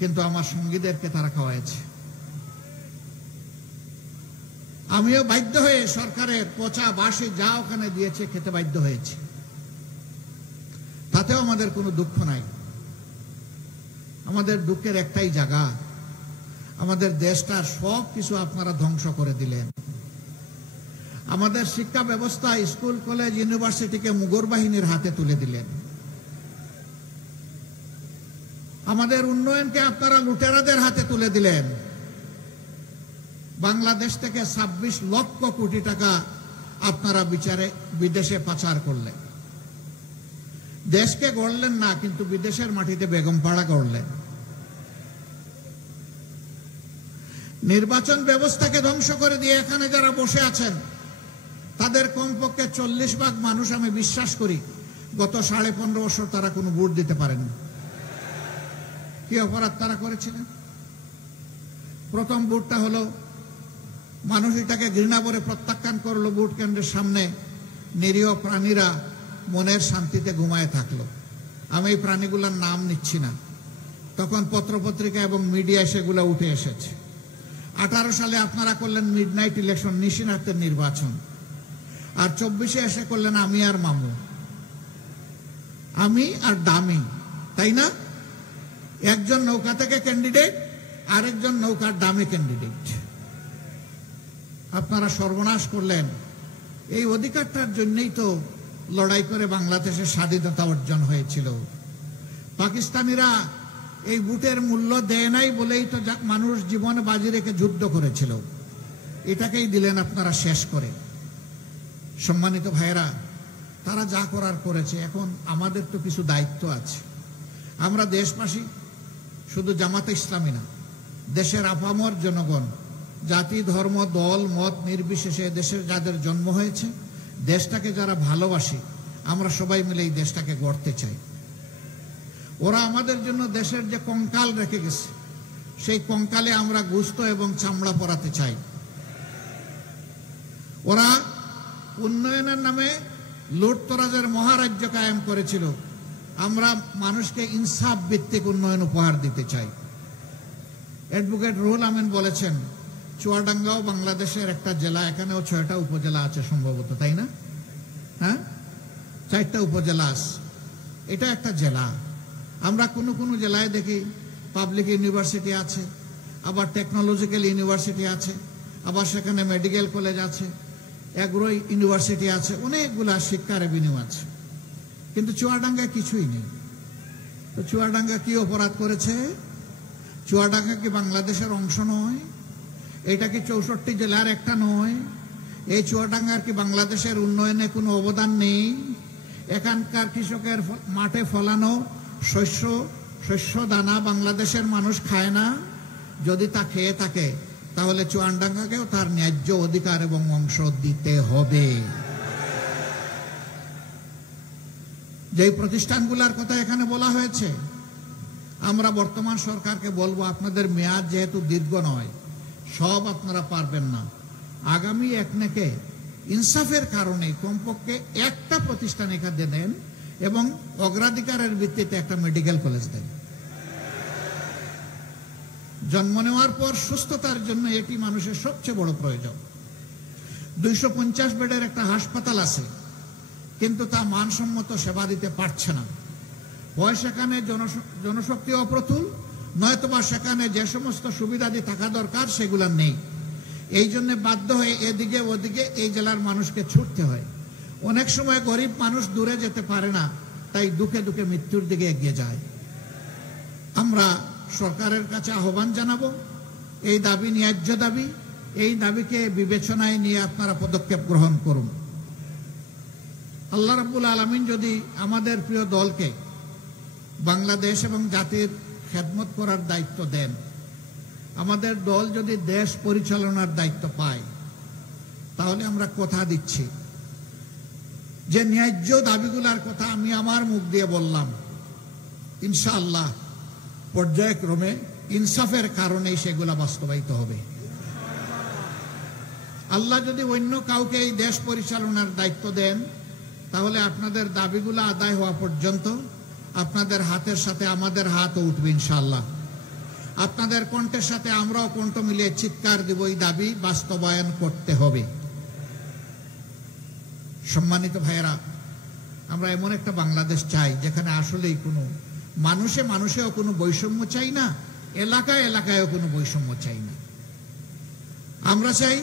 কিন্তু আমার সঙ্গীদেরকে তারা খাওয়াইছে। আমিও বাধ্য হয়ে সরকারের পচা বাসি যা ওখানে দিয়েছে খেতে বাধ্য হয়েছি, তাতেও আমাদের কোনো দুঃখ নাই। আমাদের দুঃখের একটাই জায়গা, আমাদের দেশটার সব কিছু আপনারা ধ্বংস করে দিলেন। আমাদের শিক্ষা ব্যবস্থা, স্কুল, কলেজ, ইউনিভার্সিটিকে মুঘল বাহিনীর হাতে তুলে দিলেন। আমাদের উন্নয়নকে আপনারা লুটেরাদের হাতে তুলে দিলেন। বাংলাদেশ থেকে 26 লক্ষ কোটি টাকা আপনারা বিদেশে পাচার করলেন। দেশকে গড়লেন না, কিন্তু বিদেশের মাটিতে বেগমপাড়া গড়লেন। নির্বাচন ব্যবস্থাকে ধ্বংস করে দিয়ে এখানে যারা বসে আছেন তাদের কমপক্ষে 40% মানুষ আমি বিশ্বাস করি গত 15.5 বছর তারা কোনো ভোট দিতে পারেনি। কি অপরাধ তারা করেছিলেন? প্রথম ভোটটা হলো মানুষ এটাকে ঘৃণা করে প্রত্যাখ্যান করলো, ভোট কেন্দ্রের সামনে নিরীহ প্রাণীরা মনের শান্তিতে ঘুমায় থাকলো। আমি এই প্রাণীগুলোর নাম নিচ্ছি না, তখন পত্রপত্রিকা এবং মিডিয়ায় সেগুলো উঠে এসেছে। 18 সালে আপনারা করলেন মিডনাইট ইলেকশন, নিশিরাতের নির্বাচন, আর 24-এ এসে করলেন আমি আর মামু, আমি আর দামি, তাই না? একজন নৌকা থেকে ক্যান্ডিডেট, আরেকজন নৌকার দামি ক্যান্ডিডেট। আপনারা সর্বনাশ করলেন। এই অধিকারটার জন্যই তো লড়াই করে বাংলাদেশের স্বাধীনতা অর্জন হয়েছিল। পাকিস্তানিরা এই ভোটের মূল্য দেয় নাই বলেই তো মানুষ জীবন বাজি রেখে যুদ্ধ করেছিল। এটাকেই দিলেন আপনারা শেষ করে। সম্মানিত ভাইয়েরা, তারা যা করার করেছে, এখন আমাদের তো কিছু দায়িত্ব আছে। আমরা দেশবাসী, শুধু জামাতে ইসলামী না, দেশের আপামর জনগণ, জাতি ধর্ম দল মত নির্বিশেষে দেশের যাদের জন্ম হয়েছে, দেশটাকে যারা ভালোবাসি, আমরা সবাই মিলে এই দেশটাকে গড়তে চাই। ওরা আমাদের জন্য দেশের যে কঙ্কাল রেখে গেছে, সেই কঙ্কালে আমরা গোশত এবং চামড়া পরাতে চাই। ওরা উন্নয়নের নামে লুটতরাজের মহারাজ্য কায়েম করেছিল, আমরা মানুষকে ইনসাফ ভিত্তিক উন্নয়ন উপহার দিতে চাই। অ্যাডভোকেট রুহুল আমিন বলেছেন, চুয়াডাঙ্গাও বাংলাদেশের একটা জেলা, এখানেও 6টা উপজেলা আছে সম্ভবত, তাই না? হ্যাঁ, 4টা উপজেলা আছে। এটা একটা জেলা। আমরা কোনো কোনো জেলায় দেখি পাবলিক ইউনিভার্সিটি আছে, আবার টেকনোলজিক্যাল ইউনিভার্সিটি আছে, আবার সেখানে মেডিকেল কলেজ আছে, এগ্রো ইউনিভার্সিটি আছে, অনেকগুলা শিক্ষার এভিনিউ আছে। কিন্তু চুয়াডাঙ্গায় কিছুই নেই। তো চুয়াডাঙ্গা কি অপরাধ করেছে? চুয়াডাঙ্গা কি বাংলাদেশের অংশ নয়? এটা কি 64 জেলার একটা নয়? এই চুয়াডাঙ্গার কি বাংলাদেশের উন্নয়নে কোনো অবদান নেই? এখানকার কৃষকের মাঠে ফলানো শস্য দানা বাংলাদেশের মানুষ খায় না? যদি তা খেয়ে থাকে, তাহলে চুয়াডাঙ্গাকেও তার ন্যায্য অধিকার এবং অংশ দিতে হবে। যেই প্রতিষ্ঠানগুলোর কথা এখানে বলা হয়েছে, আমরা বর্তমান সরকারকে বলবো, আপনাদের মেয়াদ যেহেতু দীর্ঘ নয়, সব আপনারা পারবেন না, আগামী একনেকে ইনসাফের কারণে কমপক্ষে একটা প্রতিষ্ঠান এখানে দেন এবং অগ্রাধিকারের ভিত্তিতে একটা মেডিকেল কলেজ দেন। জন্ম নেওয়ার পর সুস্থতার জন্য এটি মানুষের সবচেয়ে বড় প্রয়োজন। 250 বেডের একটা হাসপাতাল আছে, কিন্তু তা মানসম্মত সেবা দিতে পারছে না। হয় সেখানে জনশক্তি অপ্রতুল, নয়তোবা সেখানে যে সমস্ত সুবিধাদি থাকা দরকার সেগুলা নেই। এই জন্য বাধ্য হয়ে এদিকে ওদিকে এই জেলার মানুষকে ছুটতে হয়। অনেক সময় গরিব মানুষ দূরে যেতে পারে না, তাই দুঃখে দুঃখে মৃত্যুর দিকে এগিয়ে যায়। আমরা সরকারের কাছে আহ্বান জানাবো, এই দাবি ন্যায্য দাবি, এই দাবিকে বিবেচনায় নিয়ে আপনারা পদক্ষেপ গ্রহণ করুন। আল্লাহ রাব্বুল আলামিন যদি আমাদের প্রিয় দলকে বাংলাদেশ এবং জাতির খেদমত করার দায়িত্ব দেন, আমাদের দল যদি দেশ পরিচালনার দায়িত্ব পায়, তাহলে আমরা কথা দিচ্ছি যে ন্যায্য দাবিগুলোর কথা আমি আমার মুখ দিয়ে বললাম, ইনশাআল্লাহ পর্যায়ক্রমে ইনসাফের কারণেই সেগুলা বাস্তবায়িত হবে। আল্লাহ যদি অন্য কাউকে এই দেশ পরিচালনার দায়িত্ব দেন, তাহলে আপনাদের দাবিগুলো আদায় হওয়া পর্যন্ত আপনাদের হাতের সাথে আমাদের হাতও উঠবে ইনশাআল্লাহ। আপনাদের কণ্ঠের সাথে আমরাও কণ্ঠ মিলিয়ে চিৎকার দিব, এই দাবি বাস্তবায়ন করতে হবে। সম্মানিত ভাইয়েরা, আমরা এমন একটা বাংলাদেশ চাই যেখানে আসলেই কোনো মানুষেও কোনো বৈষম্য চাই না, এলাকায়ও কোনো বৈষম্য চাই না। আমরা চাই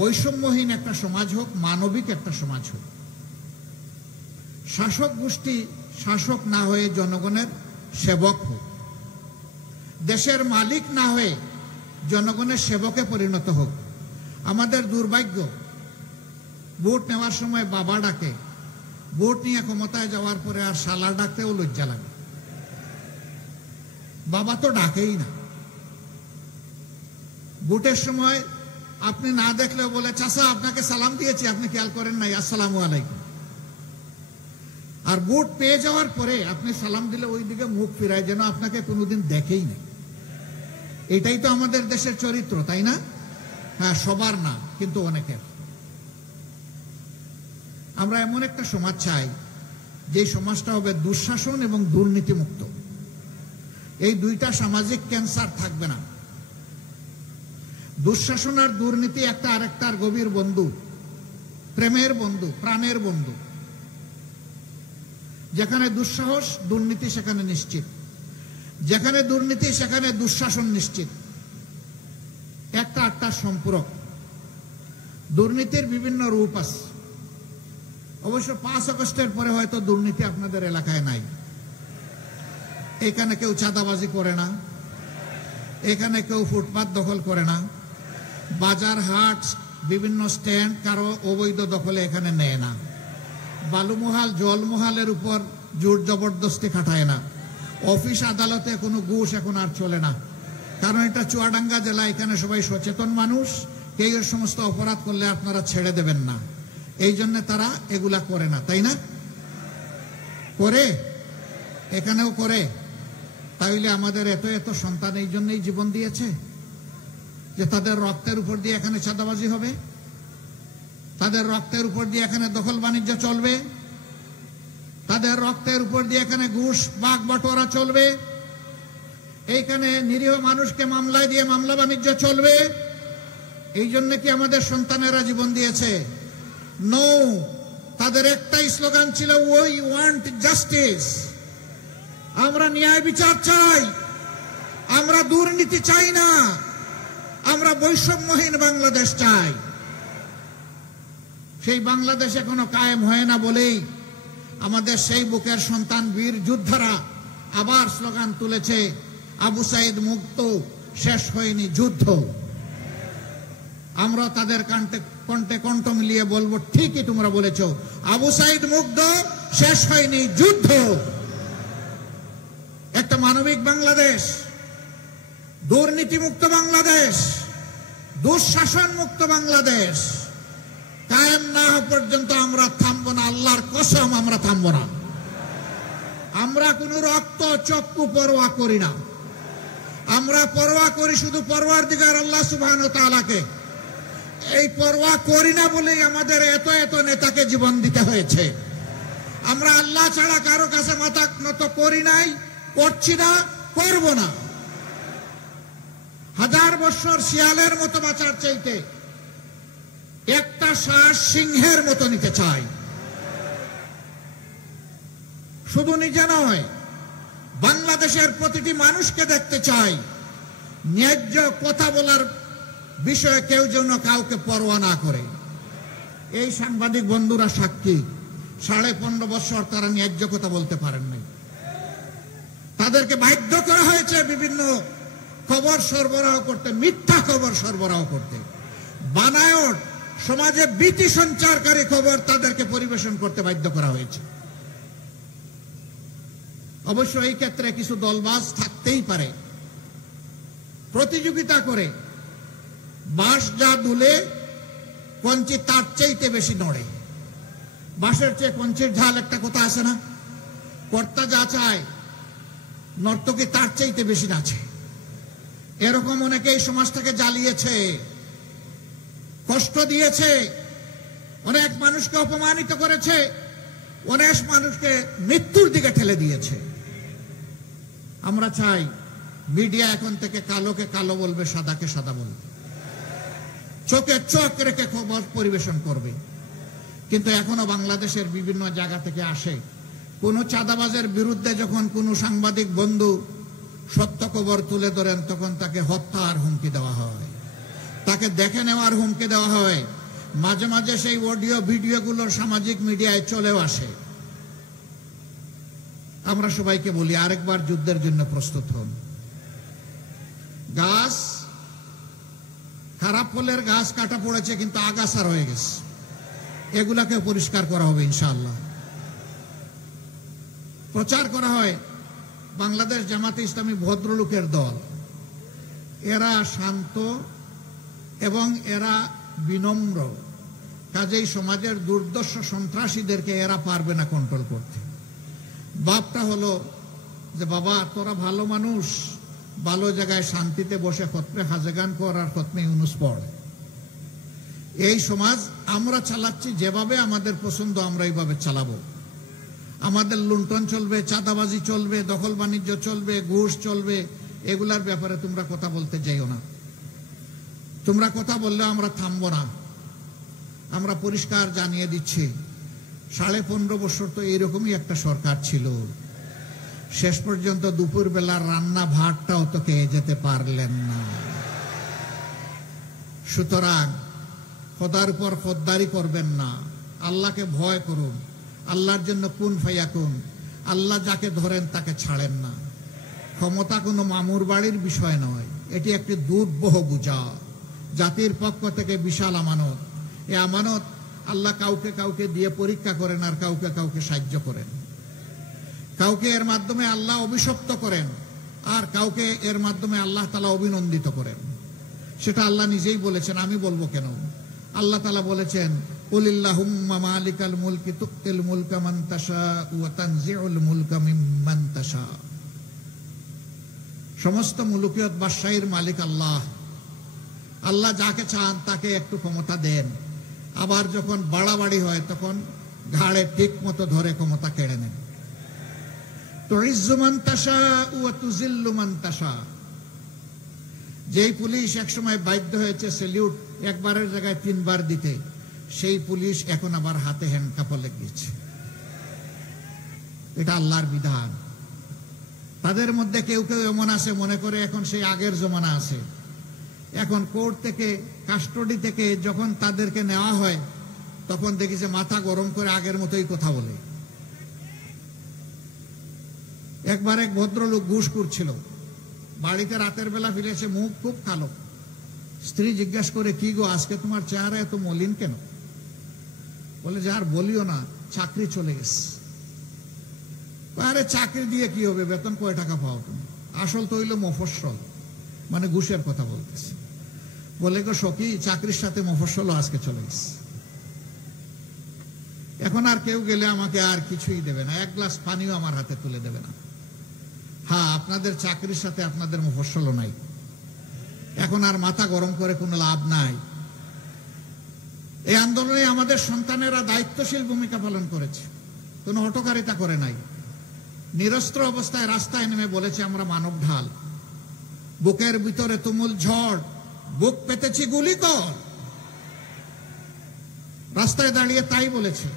বৈষম্যহীন একটা সমাজ হোক, মানবিক একটা সমাজ হোক। শাসক গোষ্ঠী শাসক না হয়ে জনগণের সেবক হোক, দেশের মালিক না হয়ে জনগণের সেবকে পরিণত হোক। আমাদের দুর্ভাগ্য, ভোট নেওয়ার সময় বাবা ডাকে, ভোট নিয়ে ক্ষমতায় যাওয়ার পরে আর শালা ডাকতেও লজ্জা লাগে। বাবা তো ডাকেই না। ভোটের সময় আপনি না দেখলেও বলে, চাচা আপনাকে সালাম দিয়েছি, আপনি খেয়াল করেন নাই, আসসালামু আলাইকুম। আর ভোট পেয়ে যাওয়ার পরে আপনি সালাম দিলে ওই দিকে মুখ ফিরায়, যেন আপনাকে কোনোদিন দেখেই নেই। এটাই তো আমাদের দেশের চরিত্র, তাই না? হ্যাঁ, সবার না, কিন্তু অনেকের। আমরা এমন একটা সমাজ চাই যে সমাজটা হবে দুঃশাসন এবং দুর্নীতিমুক্ত। এই দুইটা সামাজিক ক্যান্সার থাকবে না। দুঃশাসন আর দুর্নীতি একটা আরেকটার গভীর বন্ধু, প্রেমের বন্ধু, প্রাণের বন্ধু। যেখানে দুঃসাহস, দুর্নীতি সেখানে নিশ্চিত। যেখানে দুর্নীতি সেখানে দুঃশাসন নিশ্চিত। একটা আটটার সম্পূরক। দুর্নীতির বিভিন্ন রূপ আছে। অবশ্য 5 আগস্টের পরে হয়তো দুর্নীতি আপনাদের এলাকায় নাই। এখানে কেউ চাঁদাবাজি করে না, এখানে কেউ ফুটপাত দখল করে না, বাজার হাট বিভিন্ন স্ট্যান্ড কারো অবৈধ দখলে এখানে নেয় না, বালুমহাল জলমহালের উপর জোর জবরদস্তি খাটায় না, অফিস আদালতে কোনো ঘুষ এখন আর চলে না। কারণ এটা চুয়াডাঙ্গা জেলা, এখানে সবাই সচেতন মানুষ, কেউ এর সমস্ত অপরাধ করলে আপনারা ছেড়ে দেবেন না, এই জন্য তারা এগুলা করে না, তাই না? করে, এখানেও করে। তাইলে আমাদের এত এত সন্তান এই জন্যই জীবন দিয়েছে যে তাদের রক্তের উপর দিয়ে এখানে চাঁদাবাজি হবে, তাদের রক্তের উপর দিয়ে এখানে দখল বাণিজ্য চলবে, তাদের রক্তের উপর দিয়ে এখানে ঘুষ বাগ বাটোয়ারা চলবে, এইখানে নিরীহ মানুষকে মামলায় দিয়ে মামলা বাণিজ্য চলবে। এই জন্য কি আমাদের সন্তানেরা জীবন দিয়েছে? নো। তাদের একটাই স্লোগান ছিল, উই ওয়ান্ট জাস্টিস। আমরা ন্যায় বিচার চাই, আমরা দুর্নীতি চাই না, আমরা বৈষম্যহীন বাংলাদেশ চাই। সেই বাংলাদেশ এখনো কায়েম হয় না বলেই আমাদের সেই বুকের সন্তান বীর যোদ্ধারা আবার স্লোগান তুলেছে, আবু সাইদ মুক্ত, শেষ হয়নি যুদ্ধ। আমরা তাদের কণ্ঠে কণ্ঠ মিলিয়ে বলবো, ঠিকই তোমরা বলেছ, আবু সাইদ মুক্ত, শেষ হয়নি যুদ্ধ। একটা মানবিক বাংলাদেশ, দুর্নীতিমুক্ত বাংলাদেশ, দুঃশাসন মুক্ত বাংলাদেশ কায়েম না হওয়া পর্যন্ত আমরা থামবো না। আল্লাহর কসম, আমরা থামবো না। আমরা কোন রক্ত চক্ষু পরোয়া করি না। আমরা পরোয়া করি শুধু পরওয়ারদিগার আল্লাহ সুবহানাহু ওয়া তাআলাকে। এই পরোয়া করি না বলেই আমাদের এত এত নেতাকে জীবন দিতে হয়েছে। আমরা আল্লাহ ছাড়া কারো কাছে মাথা নত করি নাই, করছি না, করব না। 1000 বছর শিয়ালের মতো বাঁচার চাইতে একটা শ্বাস সিংহের মতো নিতে চাই। শুধু নিজে নয়, বাংলাদেশের প্রতিটি মানুষকে দেখতে চাই ন্যায্য কথা বলার বিষয়ে কেউ যেন কাউকে পরোয়া না করে। এই সাংবাদিক বন্ধুরা সাক্ষী, 15.5 বছর তারা ন্যায্য কথা বলতে পারেন নাই। তাদেরকে বাধ্য করা হয়েছে বিভিন্ন খবর সরবরাহ করতে, মিথ্যা খবর সরবরাহ করতে, বানায়ট সমাজে ভীতি সঞ্চারকারী খবর তাদেরকে পরিবেশন করতে বাধ্য করা হয়েছে। অবশ্য এই ক্ষেত্রে কিছু দলবাজ থাকতেই পারে, প্রতিযোগিতা করে। বাঁশ যা দুলে কঞ্চি তার চাইতে বেশি নড়ে। বাঁশের চেয়ে কঞ্চির ঝাল একটা কথা আছে না? কর্তা যা চায় নর্তকী তার চাইতে বেশি নাচে। এরকম অনেকে এই সমাজটাকে জ্বালিয়েছে, কষ্ট দিয়েছে, অনেক মানুষকে অপমানিত করেছে, অনেক মানুষকে মৃত্যুর দিকে ঠেলে দিয়েছে। আমরা চাই মিডিয়া এখন থেকে কালোকে কালো বলবে, সাদাকে সাদা বলবে, চোখে চোখ রেখে খবর পরিবেশন করবে। কিন্তু এখনো বাংলাদেশের বিভিন্ন জায়গা থেকে আসে, কোন চাঁদাবাজের বিরুদ্ধে যখন কোন সাংবাদিক বন্ধু সত্য খবর তুলে ধরেন, তখন তাকে হত্যার হুমকি দেওয়া হয়, তাকে দেখে নেওয়ার হুমকি দেওয়া হয়। মাঝে মাঝে সেই অডিও ভিডিওগুলোর সামাজিক মিডিয়ায় চলেও আসে। আমরা সবাইকে বলি, আরেকবার যুদ্ধের জন্য প্রস্তুত হন। গাছ, খারাপ ফলের গাছ কাটা পড়েছে, কিন্তু আগাছা রয়ে গেছে, এগুলাকে পরিষ্কার করা হবে ইনশাআল্লাহ। প্রচার করা হয় বাংলাদেশ জামাতে ইসলামী ভদ্রলোকের দল, এরা শান্ত, এবং এরা বিনম্র, কাজেই সমাজের দুর্দর্শ সন্ত্রাসীদেরকে এরা পারবে না কন্ট্রোল করতে। বাপটা হলো যে বাবা তোরা ভালো মানুষ, ভালো জায়গায় শান্তিতে বসে খতমে হাজেগান কর আর খতমে ইউনুস পড়। এই সমাজ আমরা চালাচ্ছি যেভাবে আমাদের পছন্দ আমরা এইভাবে চালাবো। আমাদের লুণ্ঠন চলবে, চাঁদাবাজি চলবে, দখল বাণিজ্য চলবে, ঘুষ চলবে, এগুলার ব্যাপারে তোমরা কথা বলতে যাইও না। তোমরা কথা বললে আমরা থামবো না। আমরা পরিষ্কার জানিয়ে দিচ্ছি 15.5 বছর তো এইরকমই একটা সরকার ছিল। শেষ পর্যন্ত দুপুর বেলার রান্না ভাতটাও তো খেয়ে যেতে পারলেন না। সুতরাং খোদার উপর খোদ্দারি করবেন না, আল্লাহকে ভয় করুন। আল্লাহর জন্য কুন ফায়াকুন, আল্লাহ যাকে ধরেন তাকে ছাড়েন না। ক্ষমতা কোনো মামুর বাড়ির বিষয় নয়, এটি একটি দুর্বহ বোঝা, জাতির পক্ষ থেকে বিশাল আমানত। এই আমানত আল্লাহ কাউকে কাউকে দিয়ে পরীক্ষা করেন আর কাউকে কাউকে সাহায্য করেন। কাউকে এর মাধ্যমে আল্লাহ অভিশপ্ত করেন আর কাউকে এর মাধ্যমে আল্লাহ তাআলা অভিনন্দিত করেন। সেটা আল্লাহ নিজেই বলেছেন, আমি বলবো কেন। আল্লাহ তাআলা বলেছেন, কুলিল্লাহুম্মা মালিকাল মুলকি তুতিল মুলকা মান তাশাউ ওয়া তানজিউল মুলকা মিম্মান তাশাউ। সমস্ত মুলকিয়ত বাদশাহীর মালিক আল্লাহ। আল্লাহ যাকে চান তাকে একটু ক্ষমতা দেন, আবার যখন বাড়াবাড়ি হয় তখন ঘাড়ে ঠিক মতো ধরে ক্ষমতা কেড়ে নেন। তুইজ্জু মান তাশাউ ওয়া তুযিল্লু মান তাশাউ। যেই পুলিশ একসময় বাধ্য হয়েছে স্যালিউট একবারের জায়গায় 3 বার দিতে, সেই পুলিশ এখন আবার হাতে হ্যান্ডকাপও লেগেছে। এটা আল্লাহর বিধান। তাদের মধ্যে কেউ কেউ এমন আছে মনে করে এখন সেই আগের জমানা আছে। এখন কোর্ট থেকে, কাস্টডি থেকে যখন তাদেরকে নেওয়া হয় তখন দেখি যে মাথা গরম করে আগের মতোই কথা বলে। একবার এক ভদ্রলোক ঘুষ করছিল, বাড়িতে রাতের বেলা ফিরেছে, মুখ খুব কালো। স্ত্রী জিজ্ঞাসা করে, কি গো আজকে তোমার চেহারা এত মলিন কেন? বলে যে আর বলিও না, চাকরি চলে গেছে। আরে চাকরি দিয়ে কি হবে, বেতন কয় টাকা পাও তুমি? আসল তো হইল মফস্বল, মানে ঘুষের কথা বলতেছে। বলে গো সখী, চাকরির সাথে মফস্বলও আজকে চলে গেছে। এখন আর কেউ গেলে আমাকে আর কিছুই দেবে না, এক গ্লাস পানিও আমার হাতে তুলে দেবে না। হ্যাঁ, আপনাদের চাকরির সাথে আপনাদের মফস্বলও নাই। এখন আর মাথা গরম করে কোনো লাভ নাই। এই আন্দোলনে আমাদের সন্তানেরা দায়িত্বশীল ভূমিকা পালন করেছে, কোনো হটকারিতা করে নাই। নিরস্ত্র অবস্থায় রাস্তায় নেমে বলেছে, আমরা মানব ঢাল, বুকের ভিতরে তুমুল ঝড়, বুক পেতেছি গুলি কর। রাস্তায় দাঁড়িয়ে তাই বলেছে।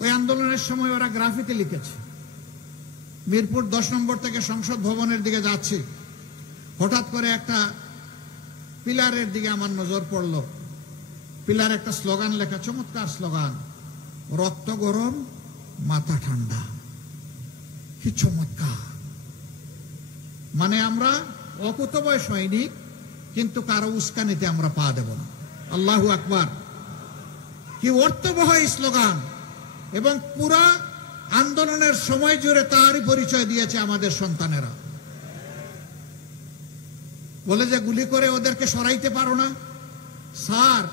ওই আন্দোলনের সময় ওরা গ্রাফিতে লিখেছে। মিরপুর 10 নম্বর থেকে সংসদ ভবনের দিকে যাচ্ছি, হঠাৎ করে একটা পিলারের দিকে আমার নজর পড়ল। পিলার একটা স্লোগান লেখা, চমৎকার স্লোগান, রক্ত গরম মাথা ঠান্ডা। কি চমৎকার! মানে আমরা অকুতবয় সৈনিক, কিন্তু কারো উস্কানিতে আমরা পা দেব না। আল্লাহু আকবার! কি অর্থবহ এই স্লোগান! এবং পুরা আন্দোলনের সময় জুড়ে তারই পরিচয় দিয়েছে আমাদের সন্তানেরা। বলে যে গুলি করে ওদেরকে সরাইতে পারো না? স্যার,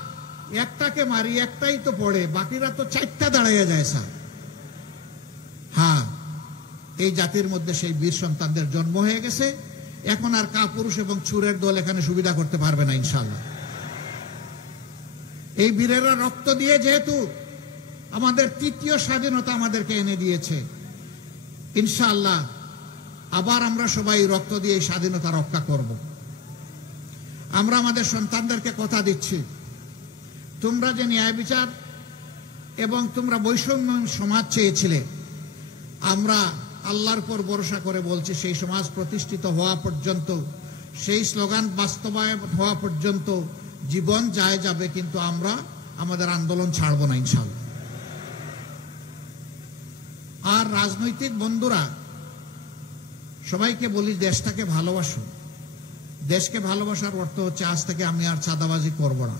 একটাকে মারি, একটাই তো পড়ে, বাকিরা তো 4টা দাঁড়াইয়া যায় স্যার। হ্যাঁ, এই জাতির মধ্যে সেই বীর সন্তানদের জন্ম হয়ে গেছে। এখন আর কাপুরুষ এবং চুরের দল এখানে সুবিধা করতে পারবে না ইনশাআল্লাহ। এই বীরেরা রক্ত দিয়ে যেহেতু আমাদের 3য় স্বাধীনতা আমাদেরকে এনে দিয়েছে, ইনশাআল্লাহ আবার আমরা সবাই রক্ত দিয়ে এই স্বাধীনতা রক্ষা করব। আমরা আমাদের সন্তানদেরকে কথা দিচ্ছি, তোমরা যে ন্যায় বিচার এবং তোমরা বৈষম্য সমাজ চেয়েছিলে, আমরা আল্লাহর উপর ভরসা করে বলছি, সেই সমাজ প্রতিষ্ঠিত হওয়া পর্যন্ত, সেই স্লোগান বাস্তবায়ন হওয়া পর্যন্ত জীবন যায় যাবে, কিন্তু আমরা আমাদের আন্দোলন ছাড়ব না ইনশাআল্লাহ। আর রাজনৈতিক বন্ধুরা, সবাইকে বলি, দেশটাকে ভালোবাসো। দেশকে ভালোবাসার অর্থ হচ্ছে আজ থেকে আমি আর চাঁদাবাজি করব না,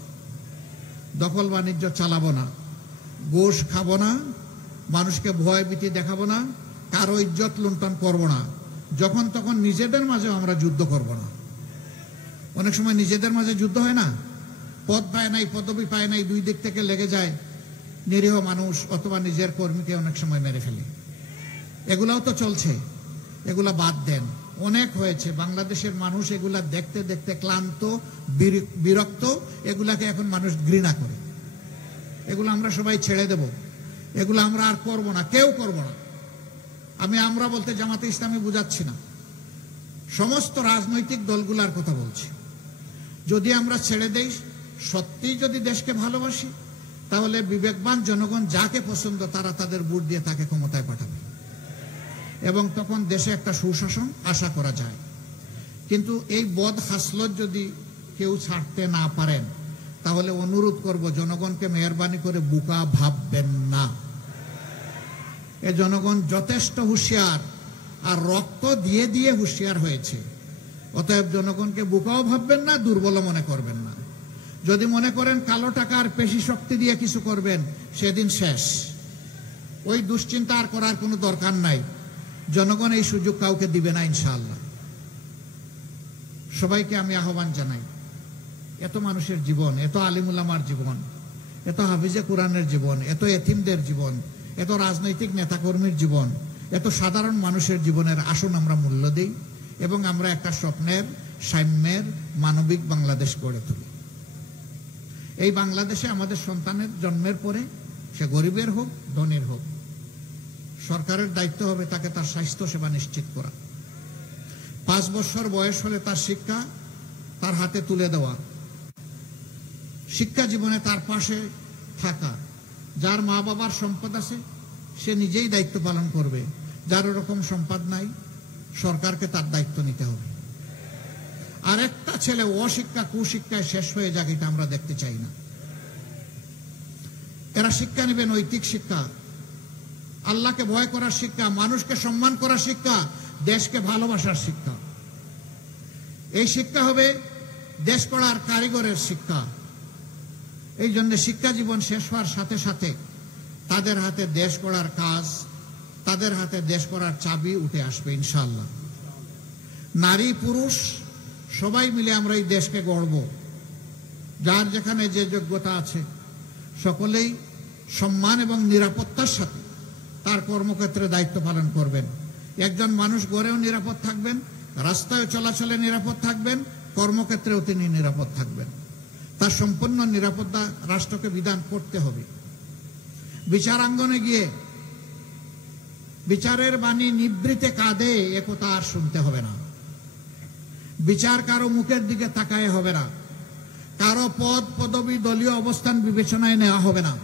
দখল বাণিজ্য চালাবো না, ঘুষ খাবো না, মানুষকে ভয় ভীতি দেখাবো না, কারো ইজ্জত লুণ্ঠন করব না, যখন তখন নিজেদের মাঝে আমরা যুদ্ধ করব না। অনেক সময় নিজেদের মাঝে যুদ্ধ হয় না, পদ পায় নাই, পদবি পায় নাই, দুই দিক থেকে লেগে যায়, নিরীহ মানুষ অথবা নিজের কর্মীকে অনেক সময় মেরে ফেলে। এগুলাও তো চলছে, এগুলা বাদ দেন। অনেক হয়েছে, বাংলাদেশের মানুষ এগুলা দেখতে দেখতে ক্লান্ত, বিরক্ত, এগুলাকে এখন মানুষ ঘৃণা করে। এগুলো আমরা সবাই ছেড়ে দেব, এগুলো আমরা আর করব না, কেউ করব না। আমরা বলতে জামাতে ইসলামী বুঝাচ্ছি না, সমস্ত রাজনৈতিক দলগুলার কথা বলছি। যদি আমরা ছেড়ে দেই, সত্যি যদি দেশকে ভালোবাসি, তাহলে বিবেকবান জনগণ যাকে পছন্দ তারা তাদের ভোট দিয়ে তাকে ক্ষমতায় পাঠাবে, এবং তখন দেশে একটা সুশাসন আশা করা যায়। কিন্তু এই বদ হাসলত যদি কেউ ছাড়তে না পারেন, তাহলে অনুরোধ করব জনগণকে মেহরবানি করে বোকা ভাববেন না। এ জনগণ যথেষ্ট হুঁশিয়ার, আর রক্ত দিয়ে দিয়ে হুঁশিয়ার হয়েছে। অতএব জনগণকে বোকাও ভাববেন না, দুর্বল মনে করবেন না। যদি মনে করেন কালো টাকা আর পেশি শক্তি দিয়ে কিছু করবেন, সেদিন শেষ। ওই দুশ্চিন্তা আর করার কোনো দরকার নাই। জনগণ এই সুযোগ কাউকে দিবে না ইনশাআল্লাহ। সবাইকে আমি আহ্বান জানাই, এত মানুষের জীবন, এত আলিমুলামার জীবন, এত হাফিজে কোরআনের জীবন, এত এতিমদের জীবন, এত রাজনৈতিক নেতাকর্মীর জীবন, এত সাধারণ মানুষের জীবনের আসুন আমরা মূল্য দিই, এবং আমরা একটা স্বপ্নের, সাম্যের, মানবিক বাংলাদেশ গড়ে তুলি। এই বাংলাদেশে আমাদের সন্তানের জন্মের পরে, সে গরিবের হোক ধনীর হোক, সরকারের দায়িত্ব হবে তাকে তার স্বাস্থ্য সেবা নিশ্চিত করা। 5 বছর বয়স হলে তার শিক্ষা তার হাতে তুলে দেওয়া, শিক্ষা জীবনে তার পাশে থাকা। যার মা বাবার সম্পদ আছে সে নিজেই দায়িত্ব পালন করবে, যার ওরকম সম্পদ নাই সরকারকে তার দায়িত্ব নিতে হবে। আর একটা ছেলে অশিক্ষা কুশিক্ষায় শেষ হয়ে যাক, এটা আমরা দেখতে চাই না। এরা শিক্ষা নেবে নৈতিক শিক্ষা, আল্লাহকে ভয় করার শিক্ষা, মানুষকে সম্মান করার শিক্ষা, দেশকে ভালোবাসার শিক্ষা। এই শিক্ষা হবে দেশ গড়ার কারিগরের শিক্ষা। এই জন্য শিক্ষা জীবন শেষ হওয়ার সাথে সাথে তাদের হাতে দেশ গড়ার কাজ, তাদের হাতে দেশ গড়ার চাবি উঠে আসবে ইনশাআল্লাহ। নারী পুরুষ সবাই মিলে আমরা এই দেশকে গড়ব। যার যেখানে যে যোগ্যতা আছে সকলেই সম্মান এবং নিরাপত্তার সাথে তার কর্মক্ষেত্রে দায়িত্ব পালন করবেন। একজন মানুষ গড়েও নিরাপদ থাকবেন, রাস্তায় চলাচলে নিরাপদ থাকবেন, কর্মক্ষেত্রেও তিনি নিরাপদ থাকবেন। তার সম্পূর্ণ নিরাপত্তা রাষ্ট্রকে বিধান করতে হবে। বিচারাঙ্গনে গিয়ে বিচারের বাণী নিবৃতে কাঁদে, একথা আর শুনতে হবে না। বিচার কারো মুখের দিকে তাকায় হবে না, কারো পদ পদবি দলীয় অবস্থান বিবেচনায় নেওয়া হবে না।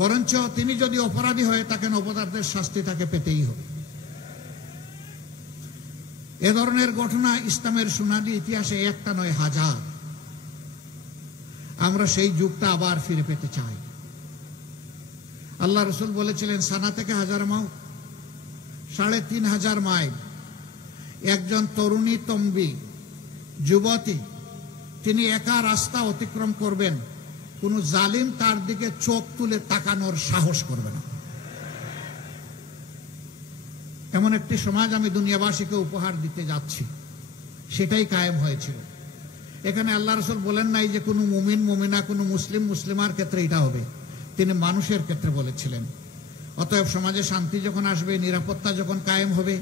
বরঞ্চ তিনি যদি অপরাধী হয় তাকে অপরাধের শাস্তি তাকে পেতেই হবে। এ ধরনের ঘটনা ইসলামের সোনালী ইতিহাসে একটা নয়, হাজার। আমরা সেই যুগটা আবার ফিরে পেতে চাই। আল্লাহ রসুল বলেছিলেন, সানা থেকে 1000 মাইল, 3500 মাইল। একজন তরুণী তম্বি যুবতী, তিনি একা রাস্তা অতিক্রম করবেন, কোন জালিম তার দিকে চোখ তুলে তাকানোর সাহস করবে না। এমন একটি সমাজ আমি দুনিয়াবাসীকে উপহার দিতে যাচ্ছি, সেটাই কায়েম হয়েছিল। এখানে আল্লাহ রসুল বলেন নাই যে কোনো মুমিন মুমিনা, কোনো মুসলিম মুসলিমার ক্ষেত্রে এটা হবে, তিনি মানুষের ক্ষেত্রে বলেছিলেন। অতএব সমাজে শান্তি যখন আসবে, নিরাপত্তা যখন কায়েম হবে,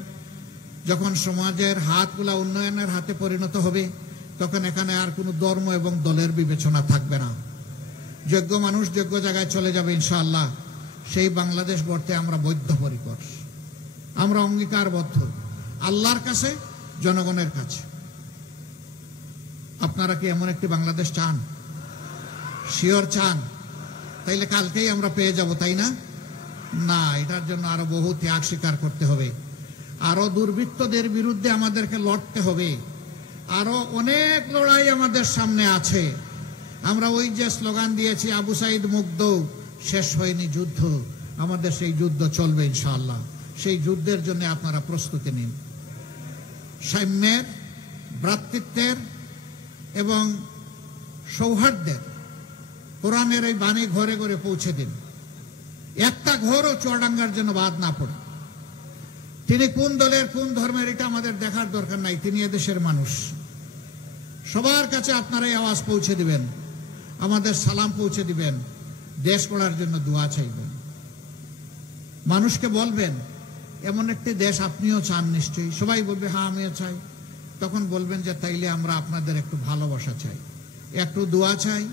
যখন সমাজের হাতগুলা উন্নয়নের হাতে পরিণত হবে, তখন এখানে আর কোনো ধর্ম এবং দলের বিবেচনা থাকবে না। যোগ্য মানুষ যোগ্য জায়গায় চলে যাবে ইনশাআল্লাহ। সেই বাংলাদেশ গড়তে আমরা বদ্ধপরিকর, আমরা অঙ্গীকারবদ্ধ, আল্লাহর কাছে, জনগণের কাছে। আপনারা কি এমন একটি বাংলাদেশ চান? শিওর চান? তাইলে কালকেই আমরা পেয়ে যাব, তাই না? না, এটার জন্য আরো বহু ত্যাগ স্বীকার করতে হবে, আরো দুর্বৃত্তদের বিরুদ্ধে আমাদেরকে লড়তে হবে, আরো অনেক লড়াই আমাদের সামনে আছে। আমরা ওই যে স্লোগান দিয়েছি, আবু সাইদ মুগ্ধ, শেষ হয়নি যুদ্ধ, আমাদের সেই যুদ্ধ চলবে ইনশাআল্লাহ। সেই যুদ্ধের জন্য আপনারা প্রস্তুতি নিন। সাম্যের, ভ্রাতৃত্বের এবং সৌহার্দ্যের কোরআনের এই বাণী ঘরে ঘরে পৌঁছে দিন। একটা ঘরও চুয়াডাঙ্গার জন্য বাদ না পড়ে। তিনি কোন দলের কোন ধর্মের এটা আমাদের দেখার দরকার নাই, তিনি এদেশের মানুষ। সবার কাছে আপনারা এই আওয়াজ পৌঁছে দিবেন, আমাদের সালাম পৌঁছে দিবেন, দেশ গড়ার জন্য দোয়া চাইবেন। মানুষকে বলবেন এমন একটি দেশ আপনিও চান নিশ্চয়ই। সবাই বলবে হ্যাঁ আমিও চাই। তখন বলবেন যে তাইলে আমরা আপনাদের একটু ভালোবাসা চাই, একটু দোয়া চাই,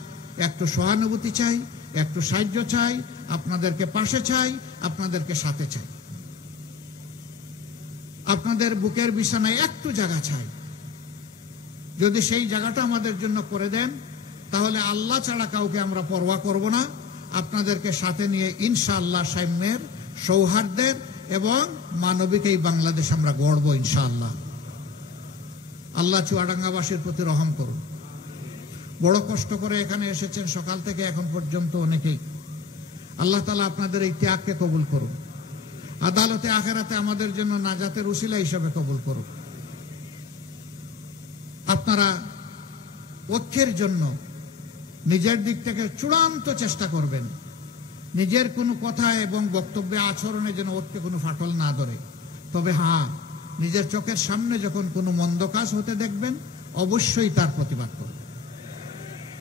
একটু সহানুভূতি চাই, একটু সাহায্য চাই, আপনাদেরকে পাশে চাই, আপনাদেরকে সাথে চাই। আপনাদের বুকের বিছানায় একটু জায়গা চাই। যদি সেই জায়গাটা আমাদের জন্য করে দেন তাহলে আল্লাহ ছাড়া কাউকে আমরা পরোয়া করব না। আপনাদেরকে সাথে নিয়ে ইনশাআল্লাহ সাম্যের, সৌহার্দ্যের এবং মানবিক এই বাংলাদেশ আমরা গড়ব ইনশাআল্লাহ। আল্লাহ চুয়াডাঙ্গাবাসীর প্রতি রহম করুন। বড় কষ্ট করে এখানে এসেছেন সকাল থেকে এখন পর্যন্ত অনেকেই। আল্লাহ তাআলা আপনাদের এই ত্যাগকে কবুল করুন, আদালতে আখিরাতে আমাদের জন্য নাজাতের উসিলা হিসেবে কবুল করুন। আপনারা ঐক্যের জন্য নিজের দিক থেকে চূড়ান্ত চেষ্টা করবেন, নিজের কোনো কথা এবং বক্তব্যে আচরণে যেন ঐক্যে কোনো ফাটল না ধরে। তবে হ্যাঁ, নিজের চোখের সামনে যখন কোনো মন্দ কাজ হতে দেখবেন অবশ্যই তার প্রতিবাদ করবেন।